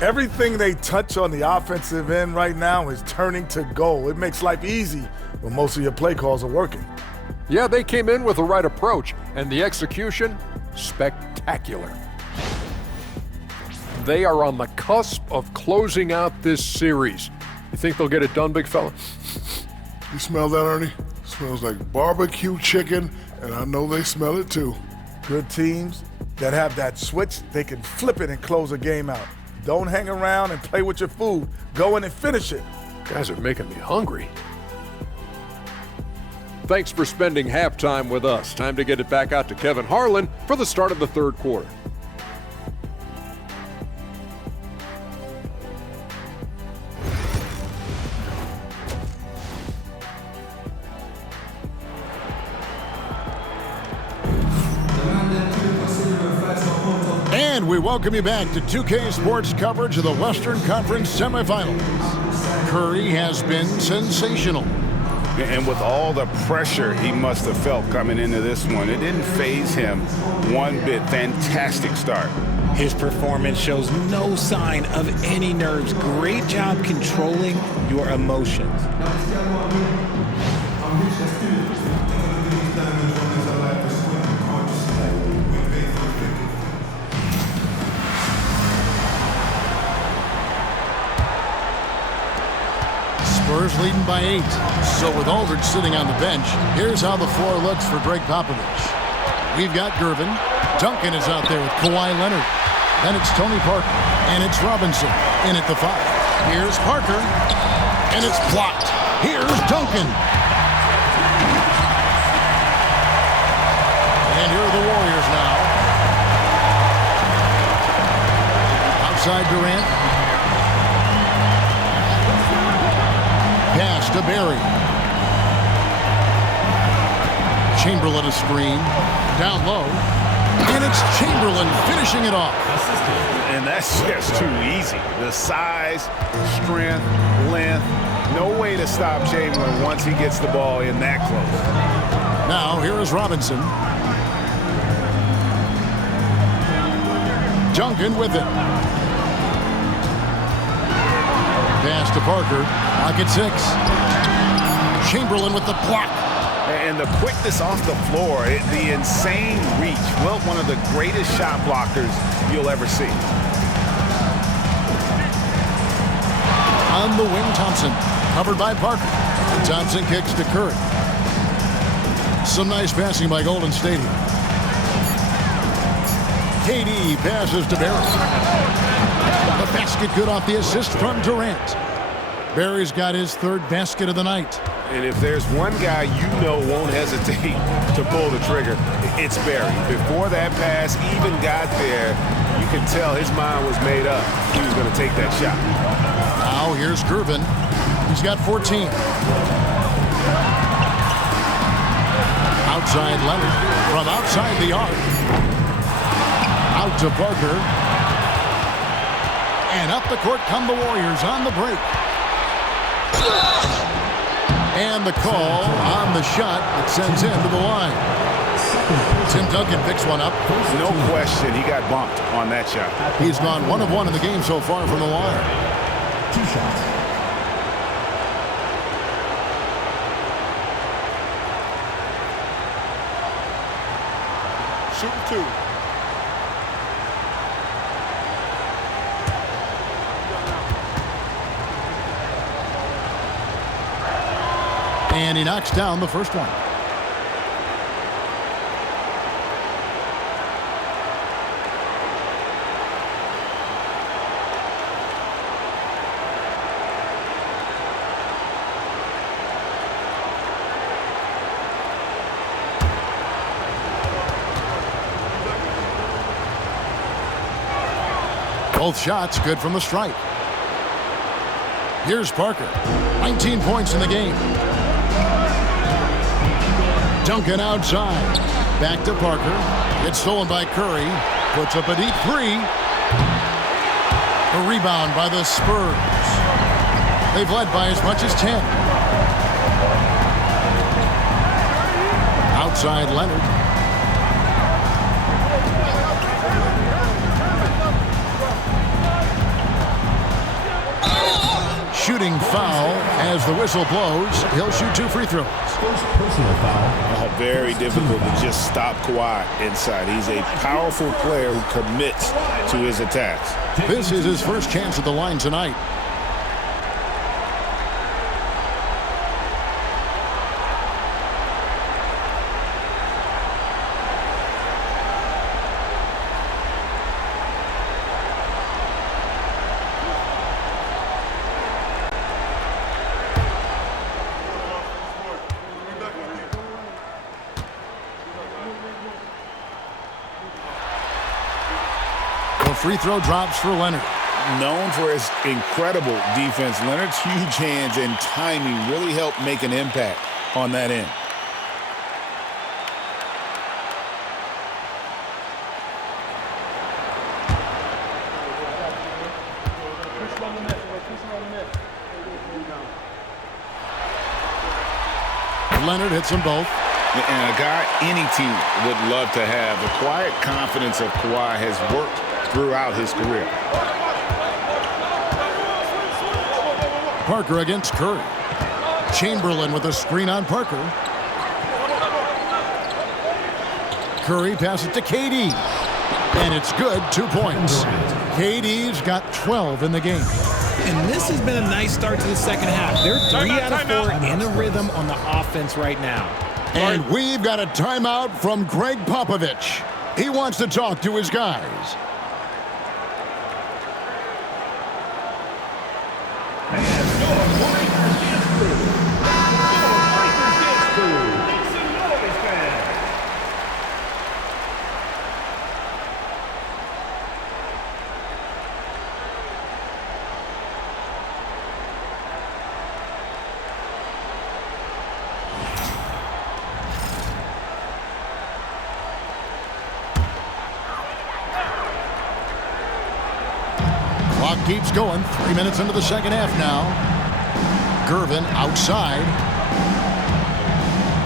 Everything they touch on the offensive end right now is turning to goal. It makes life easy when most of your play calls are working. Yeah, they came in with the right approach, and the execution, spectacular. They are on the cusp of closing out this series. You think they'll get it done, big fella? You smell that, Ernie? Smells like barbecue chicken, and I know they smell it too. Good teams that have that switch, they can flip it and close a game out. Don't hang around and play with your food. Go in and finish it. Guys are making me hungry. Thanks for spending halftime with us. Time to get it back out to Kevin Harlan for the start of the third quarter. And we welcome you back to 2K Sports coverage of the Western Conference semifinals. Curry has been sensational. And with all the pressure he must have felt coming into this one, it didn't faze him one bit. Fantastic start. His performance shows no sign of any nerves. Great job controlling your emotions. Spurs leading by 8. So with Aldridge sitting on the bench, here's how the floor looks for Greg Popovich. We've got Gervin. Duncan is out there with Kawhi Leonard. Then it's Tony Parker. And it's Robinson in at the 5. Here's Parker. And it's blocked. Here's Duncan. And here are the Warriors now. Outside Durant. Pass to Barry. Chamberlain a screen. Down low. And it's Chamberlain finishing it off. And that's just too easy. The size, strength, length. No way to stop Chamberlain once he gets the ball in that close. Now here is Robinson. Duncan with it. Pass to Parker. Pocket 6. Chamberlain with the block. And the quickness off the floor, the insane reach. Well, one of the greatest shot blockers you'll ever see. On the wing, Thompson. Covered by Parker. And Thompson kicks to Curry. Some nice passing by Golden State here. KD passes to Barry. The basket good off the assist from Durant. Barry's got his 3rd basket of the night. And if there's one guy you know won't hesitate to pull the trigger, it's Barry. Before that pass even got there, you could tell his mind was made up. He was going to take that shot. Now here's Gervin. He's got 14. Outside Leonard from outside the arc. Out to Parker. And up the court come the Warriors on the break. And the call on the shot that sends him to the line. Tim Duncan picks one up. No question, he got bumped on that shot. He's gone 1 of 1 in the game so far from the line. 2 shots. Shooting 2. And he knocks down the first one. Both shots good from the stripe. Here's Parker. 19 points in the game. Duncan outside. Back to Parker. It's stolen by Curry. Puts up a deep 3. A rebound by the Spurs. They've led by as much as 10. Outside Leonard. Shooting foul as the whistle blows. He'll shoot 2 free throws. Personal foul. Very difficult to just stop Kawhi inside. He's a powerful player who commits to his attacks. This is his first chance at the line tonight. Free throw drops for Leonard. Known for his incredible defense, Leonard's huge hands and timing really helped make an impact on that end. Leonard hits them both. And a guy any team would love to have. The quiet confidence of Kawhi has worked throughout his career. Parker against Curry. Chamberlain with a screen on Parker. Curry passes to KD. And it's good, 2 points. KD's got 12 in the game. And this has been a nice start to the second half. They're 3 out of 4 in a rhythm on the offense right now. And we've got a timeout from Greg Popovich. He wants to talk to his guys. Clock keeps going. 3 minutes into the second half now. Gervin outside.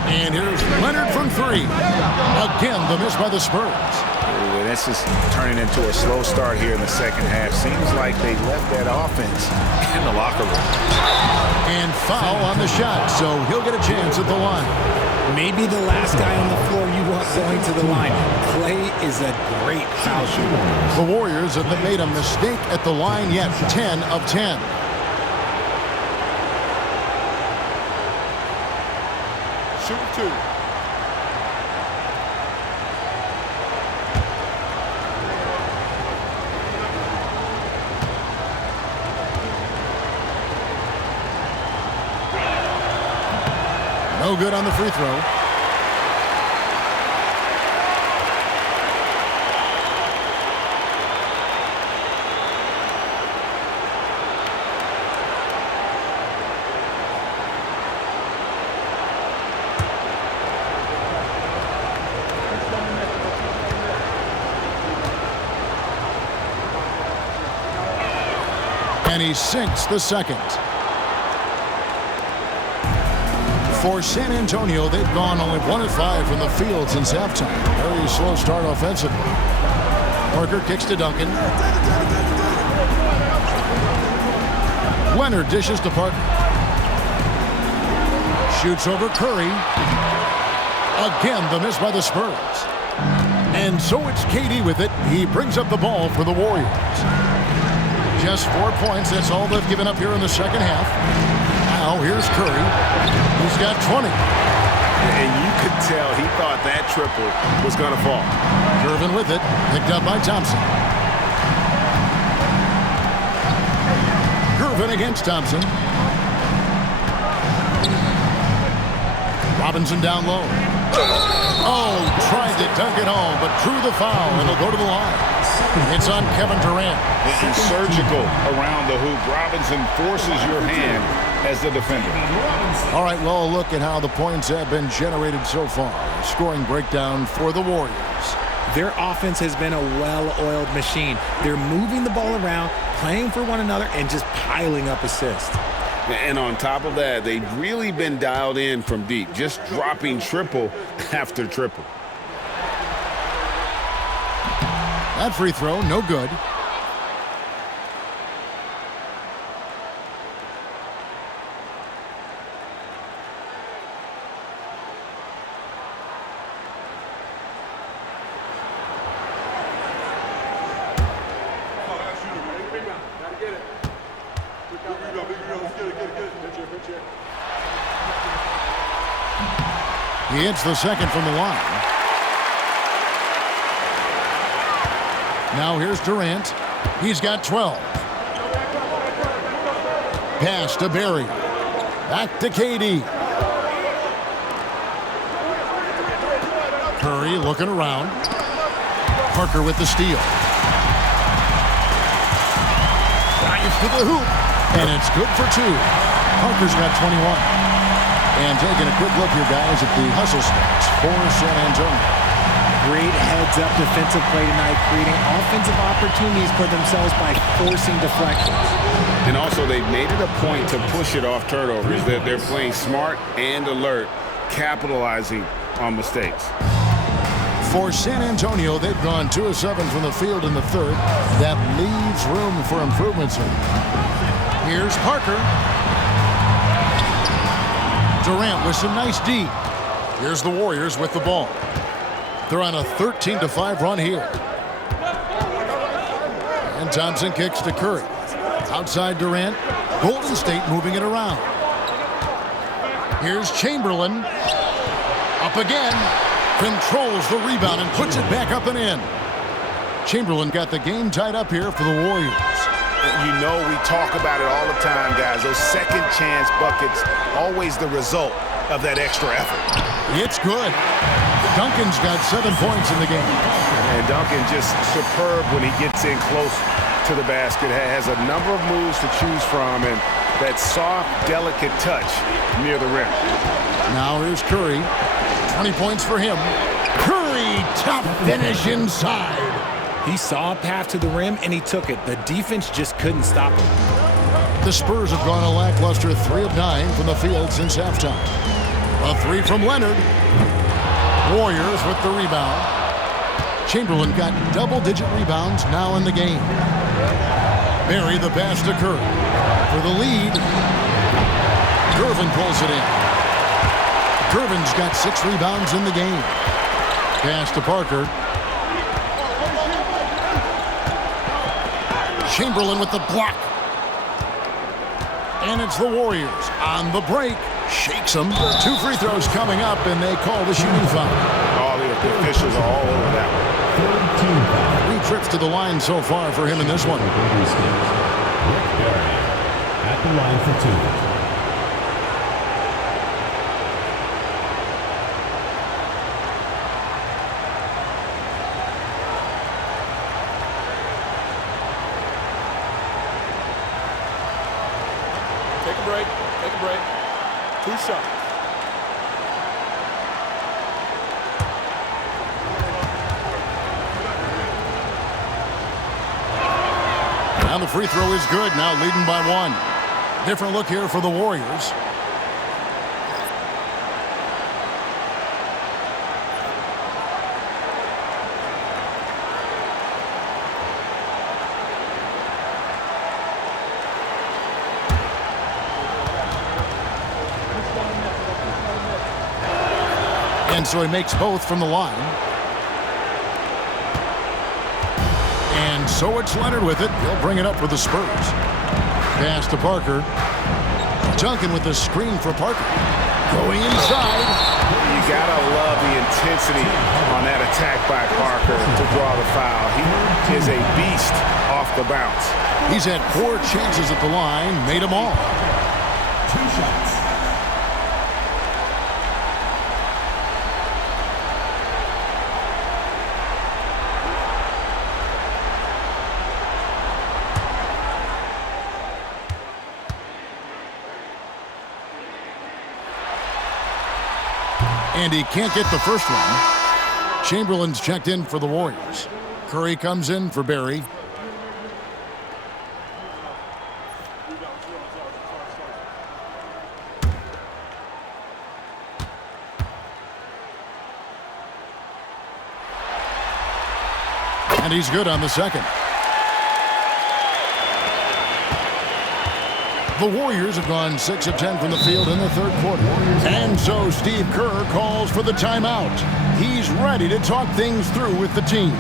And here's Leonard from 3. Again, the miss by the Spurs. Ooh, this is turning into a slow start here in the second half. Seems like they left that offense in the locker room. And foul on the shot, so he'll get a chance at the line. Maybe the last guy on the floor you want going to the line. Clay is a great foul shooter. The Warriors have made a mistake at the line yet. 10 of 10. Shoot 2. No good on the free throw. And he sinks the second. For San Antonio, they've gone only 1 of 5 from the field since halftime. Very slow start offensively. Parker kicks to Duncan. Leonard dishes to Parker. Shoots over Curry. Again, the miss by the Spurs. And so it's KD with it. He brings up the ball for the Warriors. Just 4 points. That's all they've given up here in the second half. Now here's Curry. He's got 20. And you could tell he thought that triple was going to fall. Gervin with it. Picked up by Thompson. Gervin against Thompson. Robinson down low. Oh, tried to dunk it home, but drew the foul, and he'll go to the line. It's on Kevin Durant. And surgical around the hoop. Robinson forces your hand as the defender. All right, well, look at how the points have been generated so far. Scoring breakdown for the Warriors. Their offense has been a well-oiled machine. They're moving the ball around, playing for one another, and just piling up assists. And on top of that, they've really been dialed in from deep, just dropping triple after triple. That free throw, no good. He hits the second from the line. Now here's Durant. He's got 12. Pass to Barry. Back to KD. Curry looking around. Parker with the steal. Drives to the hoop. And it's good for 2. Parker's got 21. And taking a quick look here, guys, at the hustle stats for San Antonio. Great heads-up defensive play tonight, creating offensive opportunities for themselves by forcing deflections. And also, they've made it a point to push it off turnovers. They're playing smart and alert, capitalizing on mistakes. For San Antonio, they've gone 2 of 7 from the field in the third. That leaves room for improvement, sir. Here's Parker. Durant with some nice D. Here's the Warriors with the ball. They're on a 13-5 run here. And Thompson kicks to Curry. Outside Durant. Golden State moving it around. Here's Chamberlain. Up again. Controls the rebound and puts it back up and in. Chamberlain got the game tied up here for the Warriors. You know we talk about it all the time, guys. Those second chance buckets, always the result of that extra effort. It's good. Duncan's got 7 points in the game. And Duncan just superb when he gets in close to the basket. Has a number of moves to choose from, and that soft, delicate touch near the rim. Now here's Curry. 20 points for him. Curry, top finish inside. He saw a path to the rim, and he took it. The defense just couldn't stop him. The Spurs have gone a lackluster 3 of 9 from the field since halftime. A 3 from Leonard. Warriors with the rebound. Chamberlain got double-digit rebounds now in the game. Barry the pass to Curry. For the lead. Gervin pulls it in. Gervin's got 6 rebounds in the game. Pass to Parker. Chamberlain with the block. And it's the Warriors on the break. Shakes them. 2 free throws coming up, and they call the shooting foul. All the officials are all over that one. 3 trips to the line so far for him in this one. At the line for 2. Take a break. Take a break. 2 shots. Now the free throw is good. Now leading by 1. Different look here for the Warriors. And so he makes both from the line. And so it's Leonard with it. He'll bring it up for the Spurs. Pass to Parker. Duncan with the screen for Parker. Going inside. You gotta love the intensity on that attack by Parker to draw the foul. He is a beast off the bounce. He's had 4 chances at the line, made them all. 2 shots. And he can't get the first one. Chamberlain's checked in for the Warriors. Curry comes in for Barry. And he's good on the second. The Warriors have gone 6 of 10 from the field in the third quarter. And so Steve Kerr calls for the timeout. He's ready to talk things through with the team.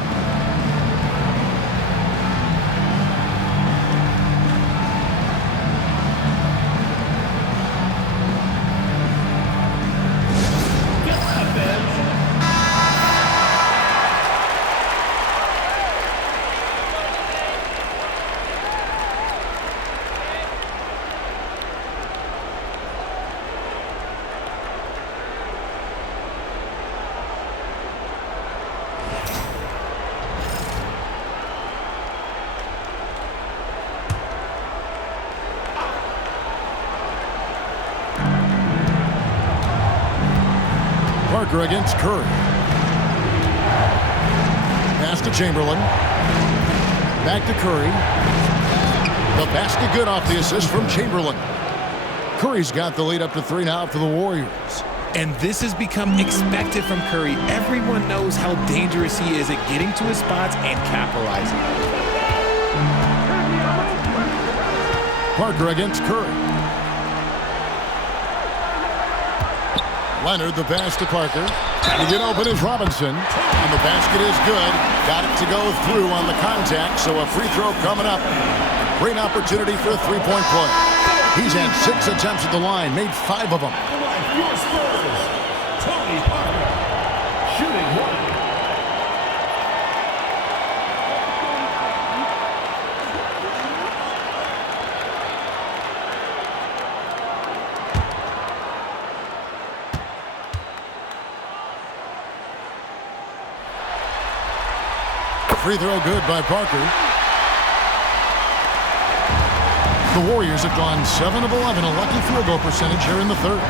Parker against Curry. Pass to Chamberlain. Back to Curry. The basket good off the assist from Chamberlain. Curry's got the lead up to 3 now for the Warriors. And this has become expected from Curry. Everyone knows how dangerous he is at getting to his spots and capitalizing. Parker against Curry. Leonard, the pass to Parker. To get open is Robinson. And the basket is good. Got it to go through on the contact, so a free throw coming up. Great opportunity for a three-point play. He's had 6 attempts at the line, made 5 of them. Your Spurs, Tony Parker, shooting 1. Free throw good by Parker. The Warriors have gone 7 of 11, a lucky field goal percentage here in the third.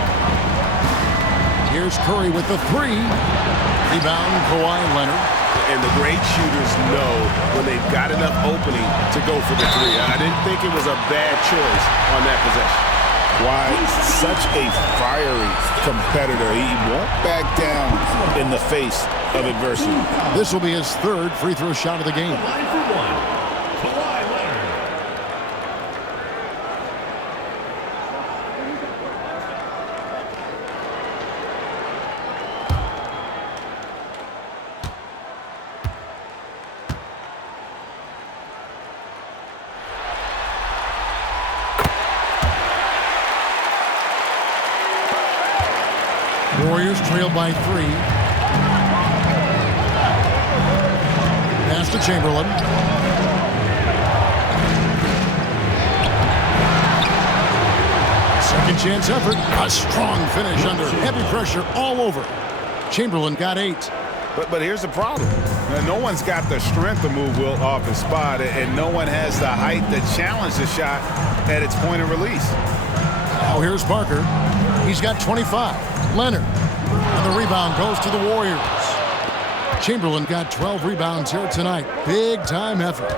Here's Curry with the 3. Rebound, Kawhi Leonard. And the great shooters know when they've got enough opening to go for the 3. I didn't think it was a bad choice on that possession. Why, such a fiery competitor. He won't back down in the face of adversity. This will be his 3rd free throw shot of the game. Line for 1, Kawhi Leonard. Warriors trail by 3. Pass to Chamberlain. Second chance effort. A strong finish under heavy pressure all over. Chamberlain got 8. But here's the problem. No one's got the strength to move Wilt off his spot, and no one has the height to challenge the shot at its point of release. Now here's Parker. He's got 25. Leonard. And the rebound goes to the Warriors. Chamberlain got 12 rebounds here tonight. Big time effort.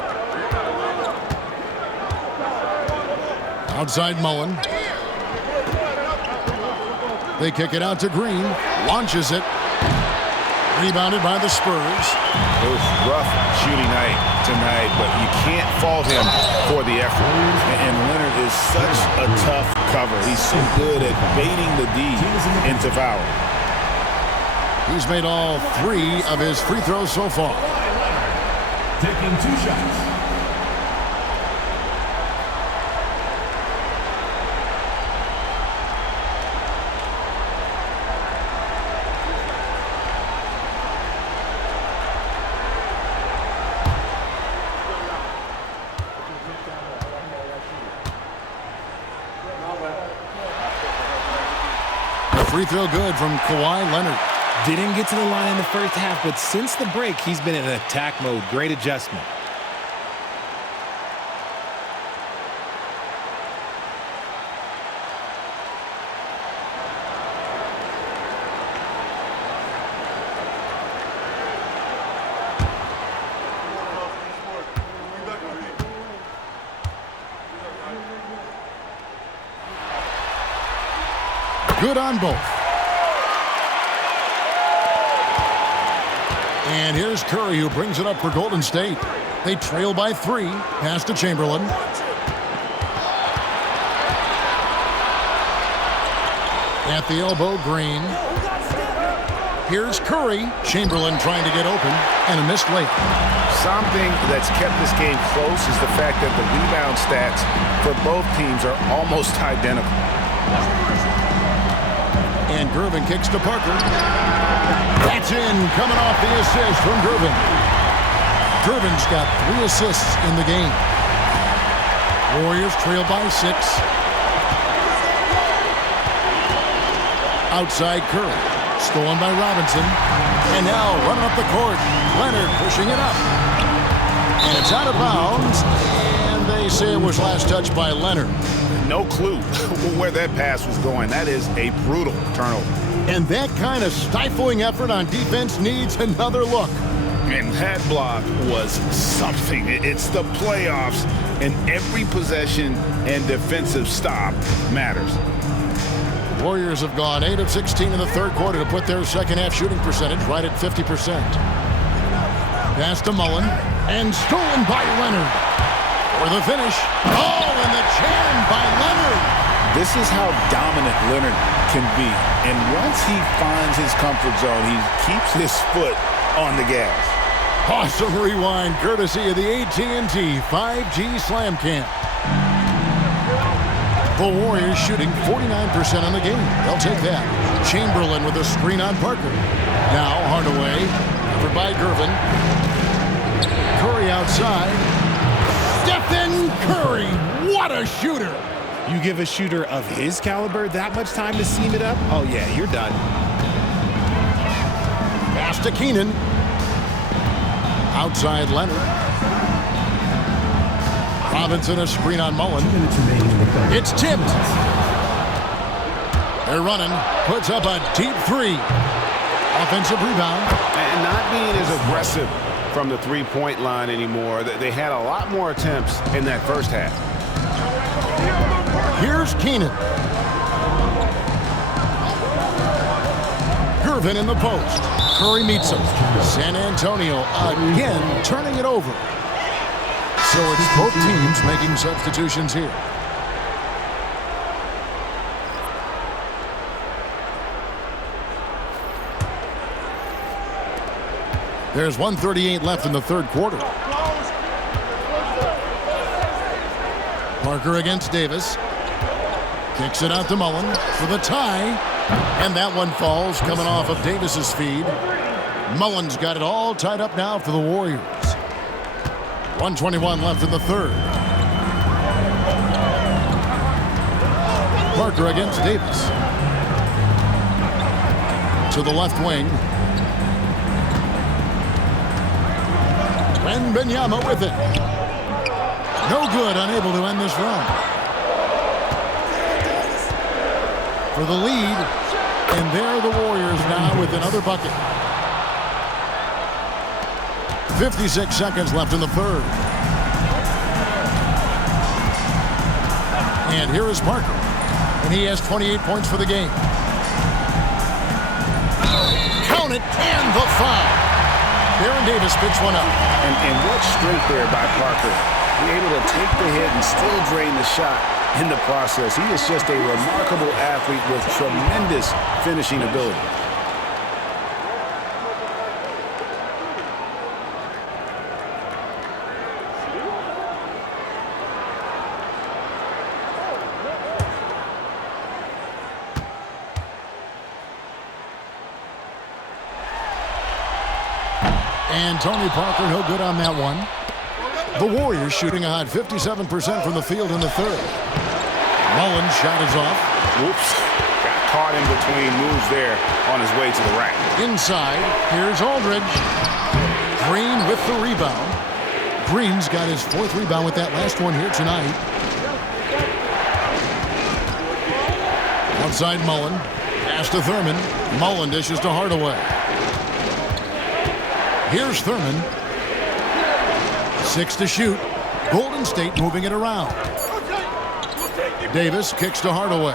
Outside Mullen. They kick it out to Green. Launches it. Rebounded by the Spurs. It was rough shooting night tonight, but you can't fault him for the effort. And Leonard is such a tough cover. He's so good at baiting the D into foul. He's made all 3 of his free throws so far. Taking 2 shots. A free throw good from Kawhi Leonard. Didn't get to the line in the first half, but since the break, he's been in attack mode. Great adjustment. Good on both. And here's Curry, who brings it up for Golden State. They trail by 3. Pass to Chamberlain. At the elbow, Green. Here's Curry. Chamberlain trying to get open, and a missed layup. Something that's kept this game close is the fact that the rebound stats for both teams are almost identical. And Gervin kicks to Parker. That's in, coming off the assist from Gervin. Gervin's got 3 assists in the game. Warriors trail by 6. Outside Curry. Stolen by Robinson. And now running up the court. Leonard pushing it up. And it's out of bounds. And they say it was last touched by Leonard. No clue where that pass was going. That is a brutal turnover. And that kind of stifling effort on defense needs another look. And that block was something. It's the playoffs, and every possession and defensive stop matters. Warriors have gone 8 of 16 in the third quarter to put their second half shooting percentage right at 50%. Pass to Mullen, and stolen by Leonard. For the finish. Oh, and the jam by Leonard. This is how dominant Leonard can be. And once he finds his comfort zone, he keeps his foot on the gas. Awesome rewind courtesy of the AT&T 5G Slam Cam. The Warriors shooting 49% on the game. They'll take that. Chamberlain with a screen on Parker. Now Hardaway, covered by Gervin. Curry outside. Stephen Curry, what a shooter! You give a shooter of his caliber that much time to seam it up? Oh yeah, you're done. Pass to Keenan. Outside Leonard. Robinson a screen on Mullen. It's tipped. They're running. Puts up a deep three. Offensive rebound. And not being as aggressive from the three-point line anymore. They had a lot more attempts in that first half. Here's Keenan. Gervin in the post. Curry meets him. San Antonio again turning it over. So it's both teams making substitutions here. There's 1:38 left in the third quarter. Parker against Davis. Kicks it out to Mullen for the tie. And that one falls coming off of Davis's feed. Mullen's got it all tied up now for the Warriors. 1:21 left in the third. Parker against Davis. To the left wing. Wembanyama with it. No good, unable to end this run. For the lead, and there are the Warriors now with another bucket. 56 seconds left in the third. And here is Parker, and he has 28 points for the game. Count it, and the foul. Baron Davis picks one up. And what strength there by Parker. Being able to take the hit and still drain the shot in the process. He is just a remarkable athlete with tremendous finishing ability. And Tony Parker no good on that one. The Warriors shooting a hot 57% from the field in the third. Mullen's shot is off. Whoops. Got caught in between moves there on his way to the rack. Inside, here's Aldridge. Green with the rebound. Green's got his fourth rebound with that last one here tonight. Outside Mullen. Pass to Thurman. Mullen dishes to Hardaway. Here's Thurman. 6 to shoot. Golden State moving it around. Davis kicks to Hardaway.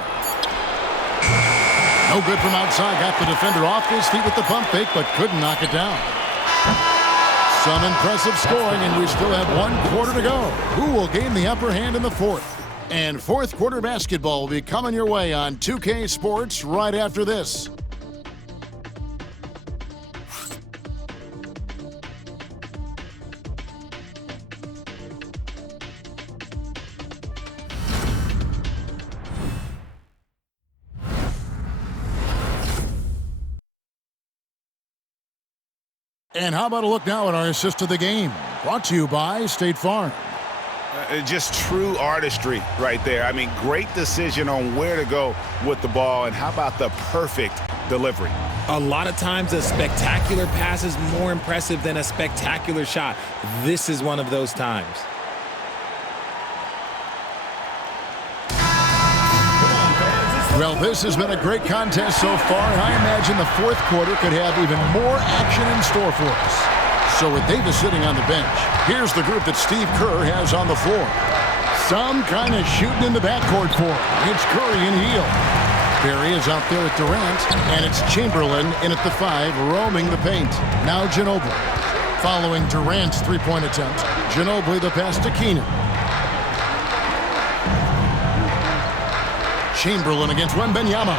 No good from outside. Got the defender off his feet with the pump fake, but couldn't knock it down. Some impressive scoring, and we still have 1 quarter to go. Who will gain the upper hand in the fourth? And fourth quarter basketball will be coming your way on 2K Sports right after this. And how about a look now at our assist of the game? Brought to you by State Farm. Just true artistry right there. I mean, great decision on where to go with the ball, and how about the perfect delivery? A lot of times a spectacular pass is more impressive than a spectacular shot. This is one of those times. Well, this has been a great contest so far, and I imagine the fourth quarter could have even more action in store for us. So with Davis sitting on the bench, here's the group that Steve Kerr has on the floor. Some kind of shooting in the backcourt for him. It's Curry and Hield. Barry is out there at Durant, and it's Chamberlain in at the 5, roaming the paint. Now Ginobili. Following Durant's three-point attempt, Ginobili the pass to Keenan. Chamberlain against Wembanyama.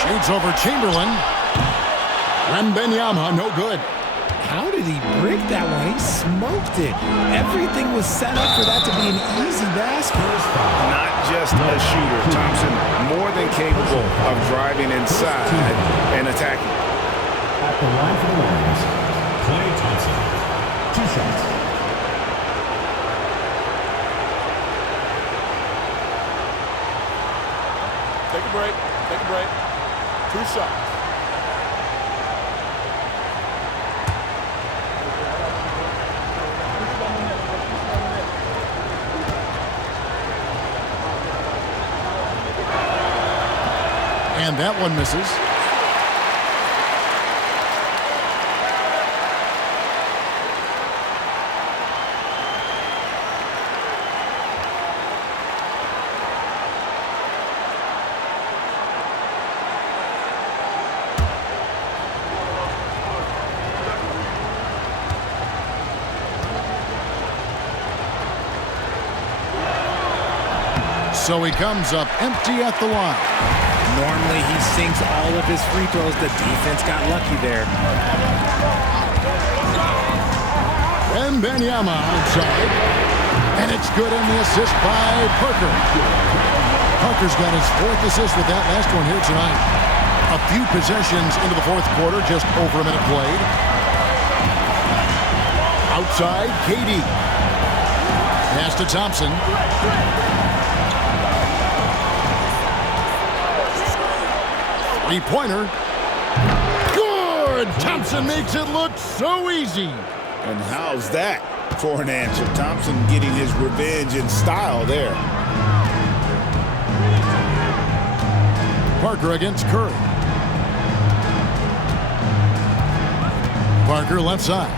Shoots over Chamberlain. Wembanyama, no good. How did he break that one? He smoked it. Everything was set up for that to be an easy basket. Not just a shooter. Thompson more than capable of driving inside and attacking. At the line for the Warriors, Klay Thompson. 2 shots. Take a break. Take a break. 2 shots. And that one misses. So he comes up empty at the line. Normally he sinks all of his free throws. The defense got lucky there. Wembanyama outside. And it's good on the assist by Parker. Parker's got his 4th assist with that last one here tonight. A few possessions into the 4th quarter, just over a minute played. Outside, KD. Pass to Thompson. Three-pointer. Good! Thompson makes it look so easy. And how's that for an answer? Thompson getting his revenge in style there. Parker against Curry. Parker left side.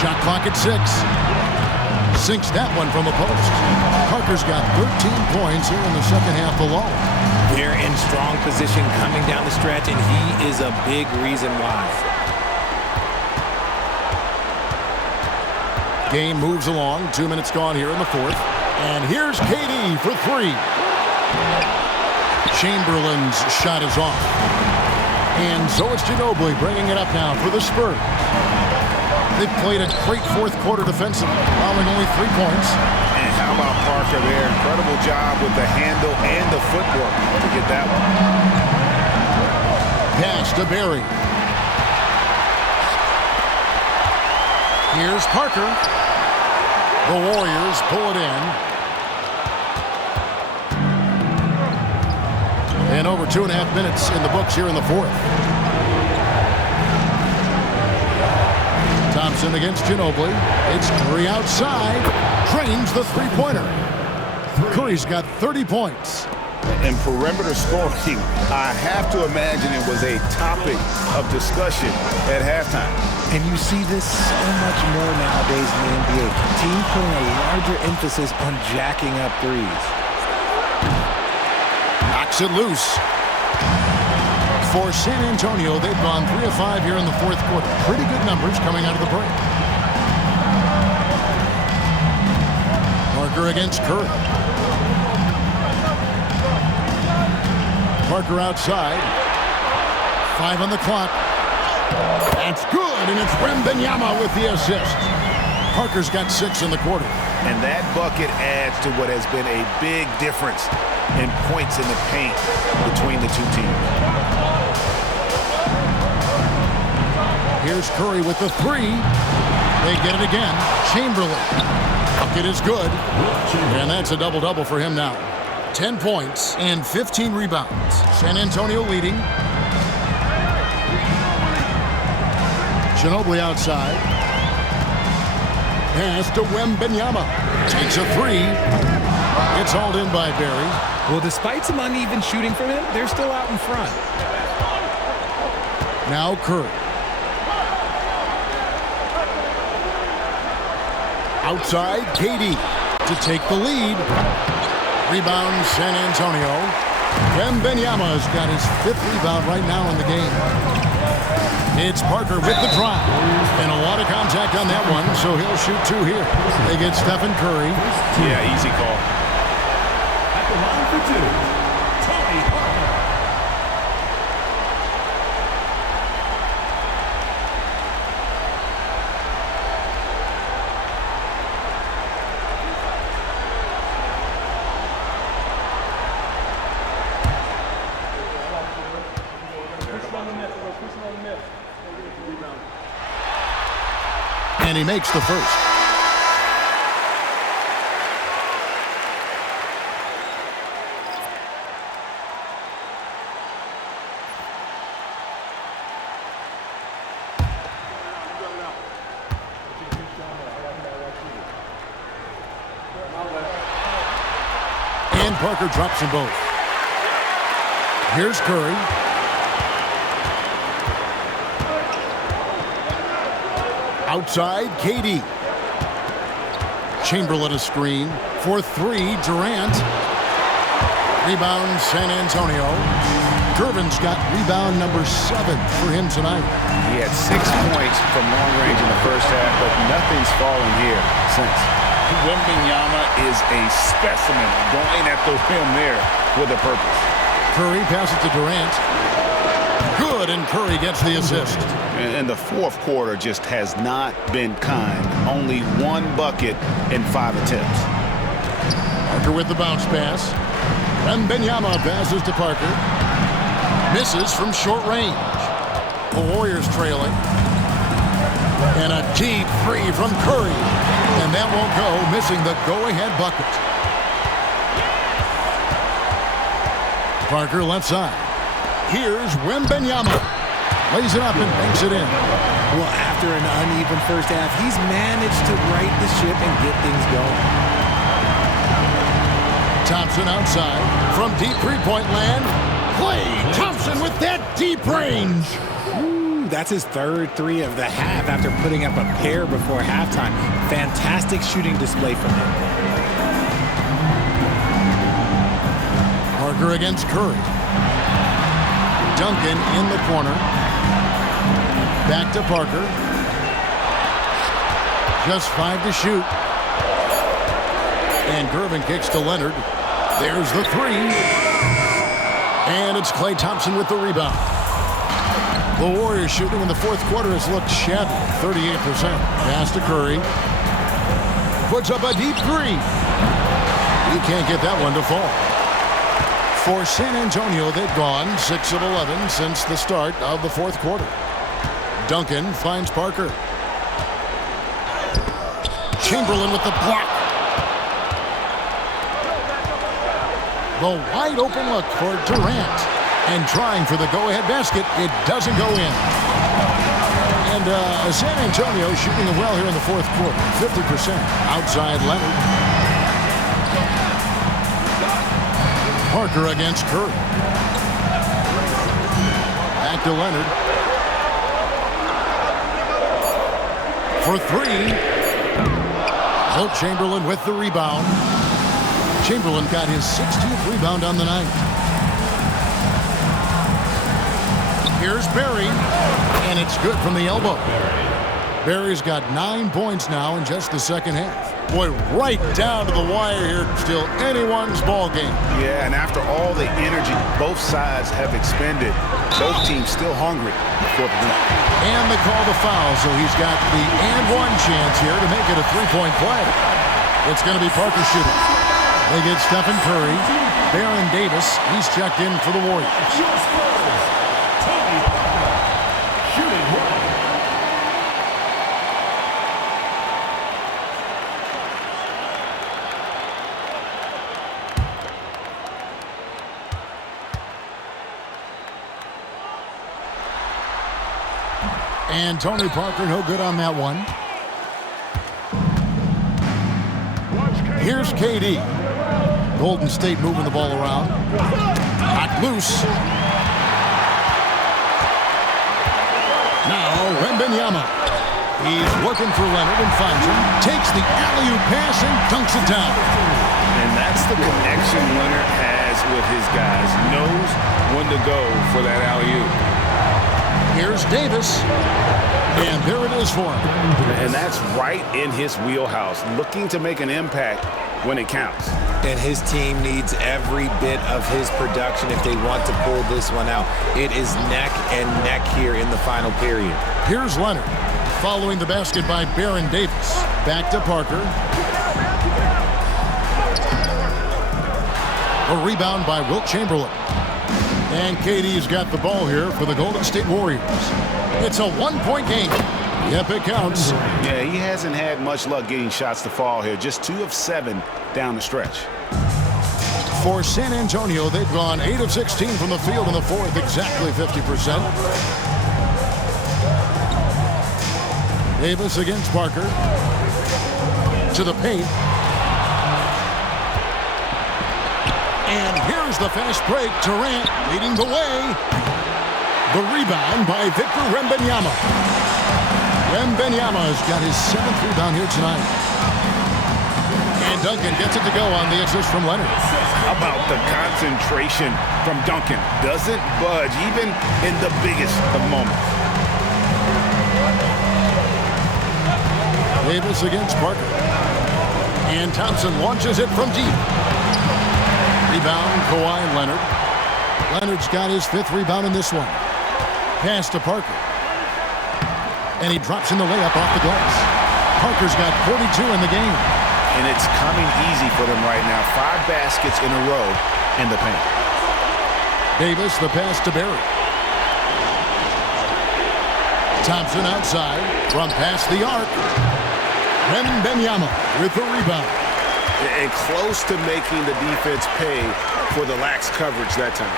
Shot clock at 6. Sinks that one from the post. Parker's got 13 points here in the second half alone. They're in strong position coming down the stretch, and he is a big reason why. Game moves along. 2 minutes gone here in the 4th. And here's KD for 3. Chamberlain's shot is off. And so it's Ginobili bringing it up now for the Spurs. They've played a great 4th quarter defensively, allowing only 3 points. And how about Parker there? Incredible job with the handle and the footwork to get that one. Pass to Barry. Here's Parker. The Warriors pull it in. And over 2.5 minutes in the books here in the 4th. Thompson against Ginobili. It's Curry outside. Drains the three-pointer. Curry's got 30 points. And perimeter scoring, I have to imagine it was a topic of discussion at halftime. And you see this so much more nowadays in the NBA. Teams putting a larger emphasis on jacking up threes. Knocks it loose. For San Antonio, they've gone 3 of 5 here in the 4th quarter. Pretty good numbers coming out of the break. Parker against Curry. Parker outside. 5 on the clock. That's good, and it's Wembanyama with the assist. Parker's got 6 in the quarter. And that bucket adds to what has been a big difference in points in the paint between the two teams. Here's Curry with the 3. They get it again. Chamberlain. Bucket is good. And that's a double-double for him now. 10 points and 15 rebounds. San Antonio leading. Ginobili outside. Pass to Wembanyama. Takes a 3. It's hauled in by Barry. Well, despite some uneven shooting from him, they're still out in front. Now Curry. Outside, KD to take the lead. Rebound, San Antonio. Wembanyama's got his 5th rebound right now in the game. It's Parker with the drive. And a lot of contact on that one, so he'll shoot 2 here. They get Stephen Curry. Yeah, easy call. At the line for 2, Tony Parker. And he makes the first. And Parker drops them both. Here's Curry. Outside, KD. Chamberlain a screen. For 3, Durant. Rebound, San Antonio. Gervin's got rebound number 7 for him tonight. He had 6 points from long range in the first half, but nothing's fallen here since. Wembanyama is a specimen going at the rim there with a purpose. Curry passes to Durant. Good, and Curry gets the assist. And the fourth quarter just has not been kind. Only 1 bucket in 5 attempts. Parker with the bounce pass. Wembanyama passes to Parker. Misses from short range. The Warriors trailing. And a deep 3 from Curry. And that won't go, missing the go-ahead bucket. Parker left side. Here's Wembanyama. Lays it up and banks it in. Well, after an uneven first half, he's managed to right the ship and get things going. Thompson outside from deep three-point land. Klay Thompson with that deep range. Ooh, that's his 3rd 3 of the half after putting up a pair before halftime. Fantastic shooting display from him. Parker against Curry. Duncan in the corner. Back to Parker. Just 5 to shoot. And Gervin kicks to Leonard. There's the 3. And it's Klay Thompson with the rebound. The Warriors shooting in the fourth quarter has looked shabby. 38%. Pass to Curry. Puts up a deep 3. He can't get that one to fall. For San Antonio, they've gone 6 of 11 since the start of the fourth quarter. Duncan finds Parker. Chamberlain with the block. The wide open look for Durant. And trying for the go-ahead basket. It doesn't go in. And San Antonio shooting well here in the fourth quarter. 50% outside Leonard. Parker against Curry. Back to Leonard. For 3. Wilt Chamberlain with the rebound. Chamberlain got his 16th rebound on the night. Here's Barry. And it's good from the elbow. Barry's got 9 points now in just the second half. Boy, right down to the wire here. Still anyone's ball game. Yeah, and after all the energy both sides have expended, both teams still hungry for the win. And they call the foul, so he's got the and 1 chance here to make it a 3-point play. It's going to be Parker shooting. They get Stephen Curry. Baron Davis, he's checked in for the Warriors. Your Spurs, Tony Parker, shooting 1. And Tony Parker, no good on that one. Here's KD. Golden State moving the ball around. Knocked loose. Now Wembanyama. He's looking for Leonard and finds him. Takes the alley-oop pass and dunks it down. And that's the connection Leonard has with his guys. Knows when to go for that alley-oop. Here's Davis. And there it is for him. And that's right in his wheelhouse. Looking to make an impact when it counts. And his team needs every bit of his production if they want to pull this one out. It is neck and neck here in the final period. Here's Leonard. Following the basket by Baron Davis. Back to Parker. A rebound by Wilt Chamberlain. And KD's got the ball here for the Golden State Warriors. It's a one-point game. Yep, it counts. Yeah, he hasn't had much luck getting shots to fall here. Just 2 of 7 down the stretch. For San Antonio, they've gone 8 of 16 from the field in the fourth, exactly 50%. Davis against Parker. To the paint. And here's the fast break. Durant leading the way. The rebound by Victor Wembanyama. Wembanyama's got his 7th rebound here tonight. And Duncan gets it to go on the assist from Leonard. How about the concentration from Duncan? Doesn't budge even in the biggest of moments. Davis against Parker. And Thompson launches it from deep. Rebound, Kawhi Leonard. Leonard's got his 5th rebound in this one. Pass to Parker. And he drops in the layup off the glass. Parker's got 42 in the game. And it's coming easy for them right now. 5 baskets in a row in the paint. Davis, the pass to Barry. Thompson outside from past the arc. Wembanyama with the rebound. And close to making the defense pay for the lax coverage that time.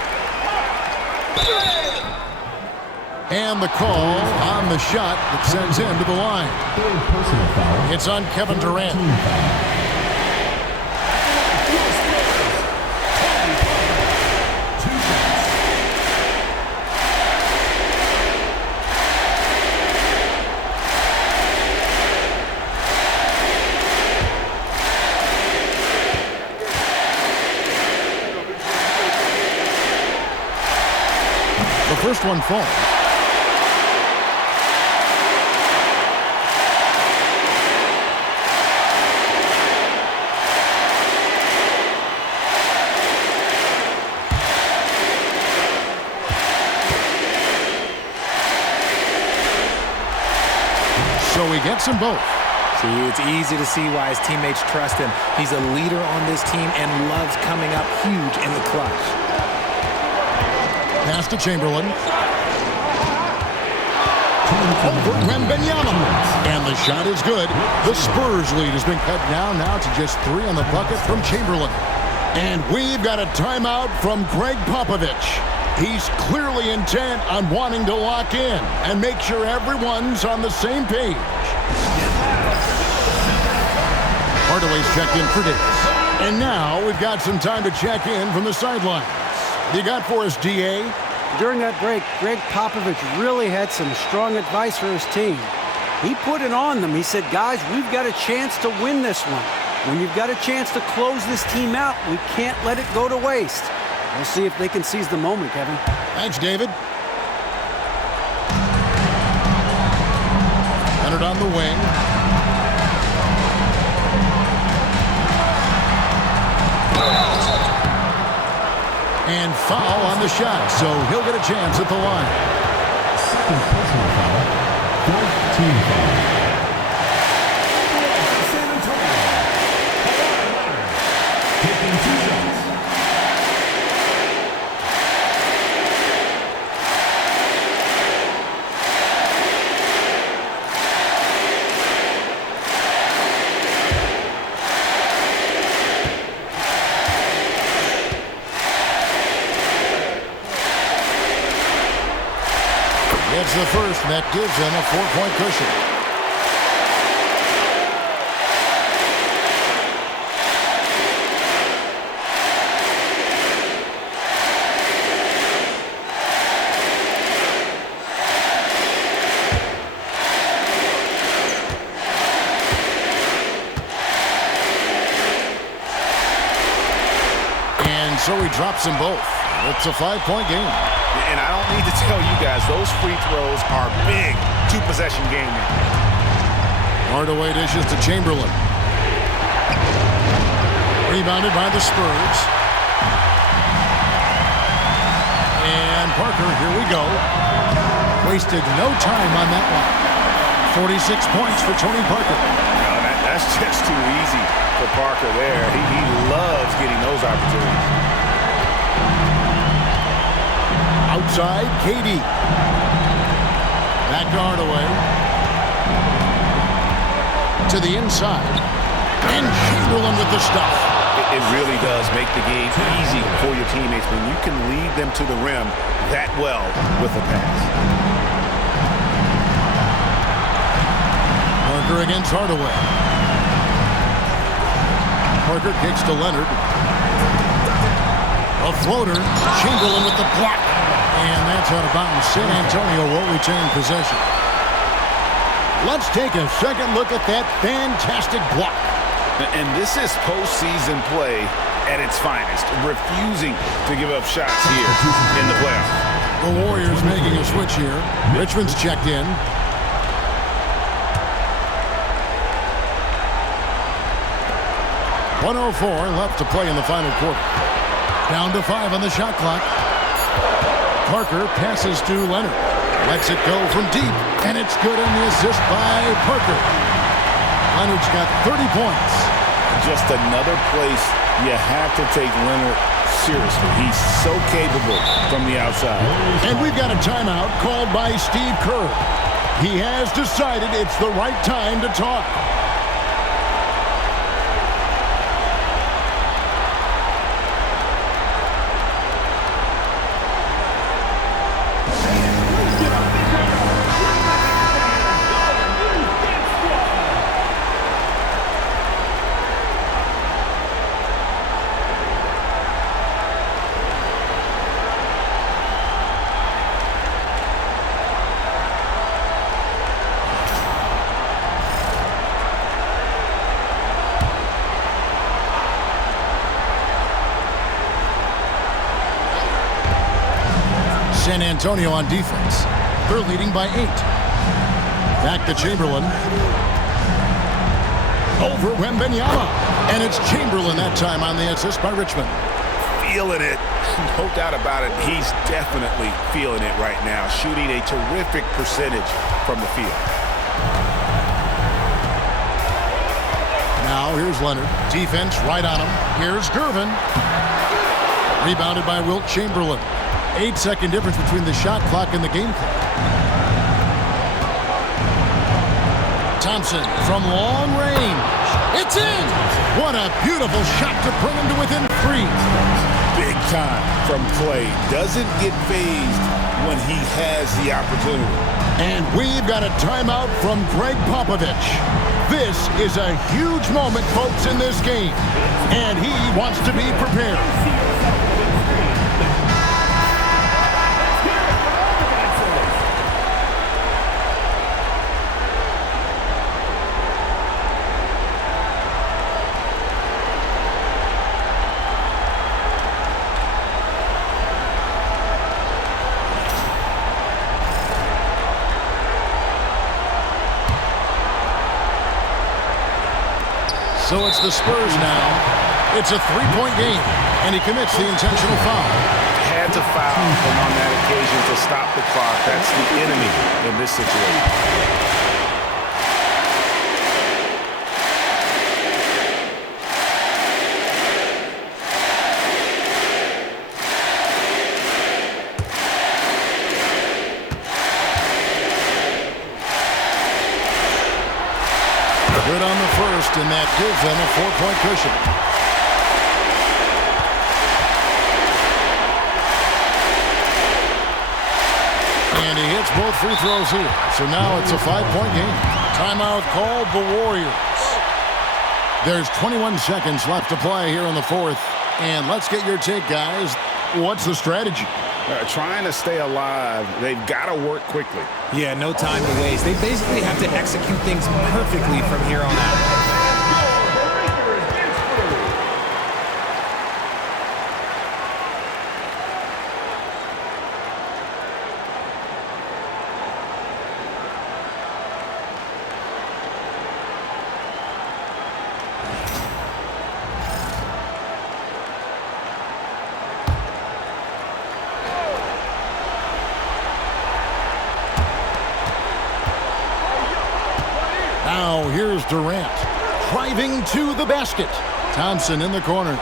And the call on the shot that sends him to the line. It's on Kevin Durant. The first one falls. So he gets them both. See, it's easy to see why his teammates trust him. He's a leader on this team and loves coming up huge in the clutch. Pass to Chamberlain. Over Wembanyama. And the shot is good. The Spurs lead has been cut down now to just 3 on the bucket from Chamberlain. And we've got a timeout from Greg Popovich. He's clearly intent on wanting to lock in and make sure everyone's on the same page. Hardaway's checked in for Davis. And now we've got some time to check in from the sidelines. You got for us, DA? During that break, Greg Popovich really had some strong advice for his team. He put it on them. He said, guys, we've got a chance to win this one. When you've got a chance to close this team out, we can't let it go to waste. We'll see if they can seize the moment, Kevin. Thanks, David. Leonard on the wing. And foul on the shot, so he'll get a chance at the line. Second personal foul. 4th team foul. San Antonio. Kawhi Leonard. Taking 2 shots. It's the first, and that gives him a 4-point cushion. so he drops them both. It's a 5-point game. And I don't need to tell you guys, those free throws are big two-possession game now. Hardaway dishes to Chamberlain. Rebounded by the Spurs. And Parker, here we go. Wasted no time on that one. 46 points for Tony Parker. No, that's just too easy for Parker there. He loves getting those opportunities. Outside, KD. Back to Hardaway. To the inside. And Chamberlain with the stuff. It really does make the game easy for your teammates when you can lead them to the rim that well with a pass. Parker against Hardaway. Parker kicks to Leonard. A floater. Chamberlain with the block. And that's out of bounds. San Antonio will retain possession. Let's take a second look at that fantastic block. And this is postseason play at its finest, refusing to give up shots here in the playoffs. The Warriors making a switch here. Richmond's checked in. .104 left to play in the final quarter. Down to 5 on the shot clock. Parker passes to Leonard. Lets it go from deep, and it's good on the assist by Parker. Leonard's got 30 points. Just another place you have to take Leonard seriously. He's so capable from the outside. And we've got a timeout called by Steve Kerr. He has decided it's the right time to talk. San Antonio on defense. They're leading by 8. Back to Chamberlain. Over Wembanyama. And it's Chamberlain that time on the assist by Richmond. Feeling it. No doubt about it. He's definitely feeling it right now. Shooting a terrific percentage from the field. Now here's Leonard. Defense right on him. Here's Gervin. Rebounded by Wilt Chamberlain. 8-second difference between the shot clock and the game clock. Thompson from long range. It's in! What a beautiful shot to bring him to within 3. Big time from Clay. Doesn't get phased when he has the opportunity. And we've got a timeout from Greg Popovich. This is a huge moment, folks, in this game. And he wants to be prepared. So it's the Spurs now. It's a 3-point game, and he commits the intentional foul. Had to foul him on that occasion to stop the clock. That's the enemy in this situation. Good on the first, and that gives them a 4-point cushion. And he hits both free throws here. So now it's a 5-point game. Timeout called the Warriors. There's 21 seconds left to play here in the fourth. And let's get your take, guys. What's the strategy? Trying to stay alive. They've got to work quickly. Yeah, no time to waste. They basically have to execute things perfectly from here on out. Now here's Durant. Driving to the basket. Thompson in the corner.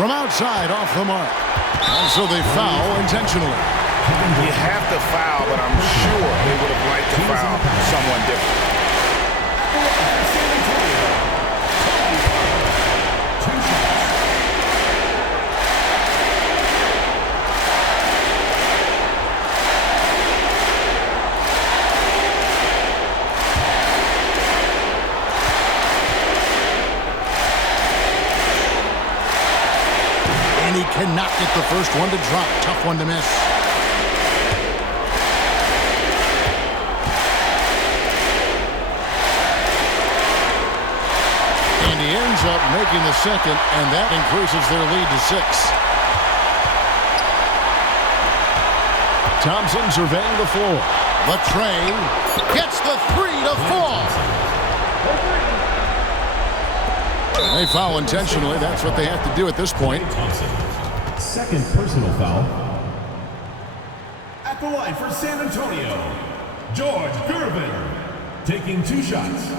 From outside, off the mark. And so they foul intentionally. You have to foul, but I'm sure they would have liked to foul someone different. And he cannot get the first one to drop. Tough one to miss. And he ends up making the second, and that increases their lead to 6. Thompson surveying the floor. The tray gets the 3 to fall. They foul intentionally. That's what they have to do at this point. Thompson. Second personal foul. At the line for San Antonio, George Gervin, taking 2 shots.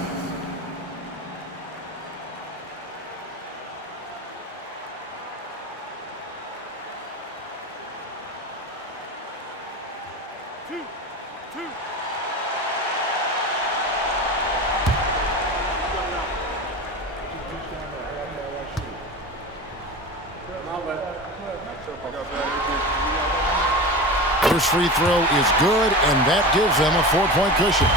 First free throw is good, and that gives them a 4-point cushion.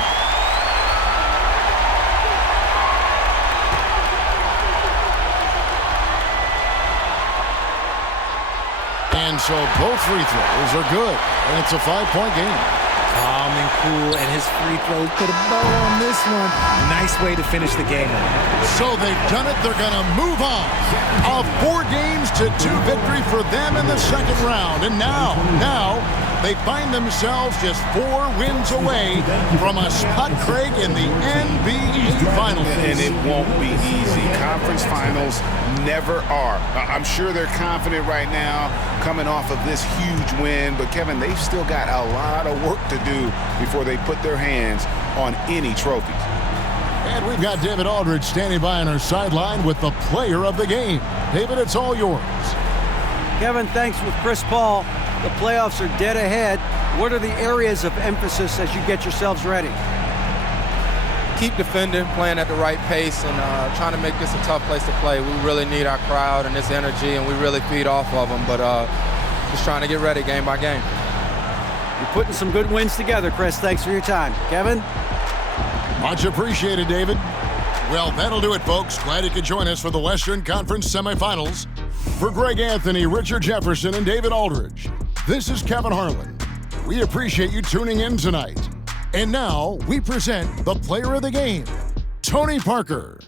And so both free throws are good, and it's a 5-point game. Calm and cool, and his free throw put a bow on this one. Nice way to finish the game. So they've done it. They're going to move on. A 4-2 victory for them in the second round. And now they find themselves just 4 wins away from a spot, Craig, in the NBA Finals. And it won't be easy. Conference finals never are. I'm sure they're confident right now coming off of this huge win. But, Kevin, they've still got a lot of work to do before they put their hands on any trophies. And we've got David Aldridge standing by on our sideline with the player of the game. David, it's all yours. Kevin, thanks with Chris Paul. The playoffs are dead ahead. What are the areas of emphasis as you get yourselves ready? Keep defending, playing at the right pace, and trying to make this a tough place to play. We really need our crowd and this energy, and we really feed off of them. But just trying to get ready game by game. You're putting some good wins together, Chris. Thanks for your time. Kevin? Much appreciated, David. Well, that'll do it, folks. Glad you could join us for the Western Conference semifinals. For Greg Anthony, Richard Jefferson, and David Aldridge, this is Kevin Harlan. We appreciate you tuning in tonight. And now we present the player of the game, Tony Parker.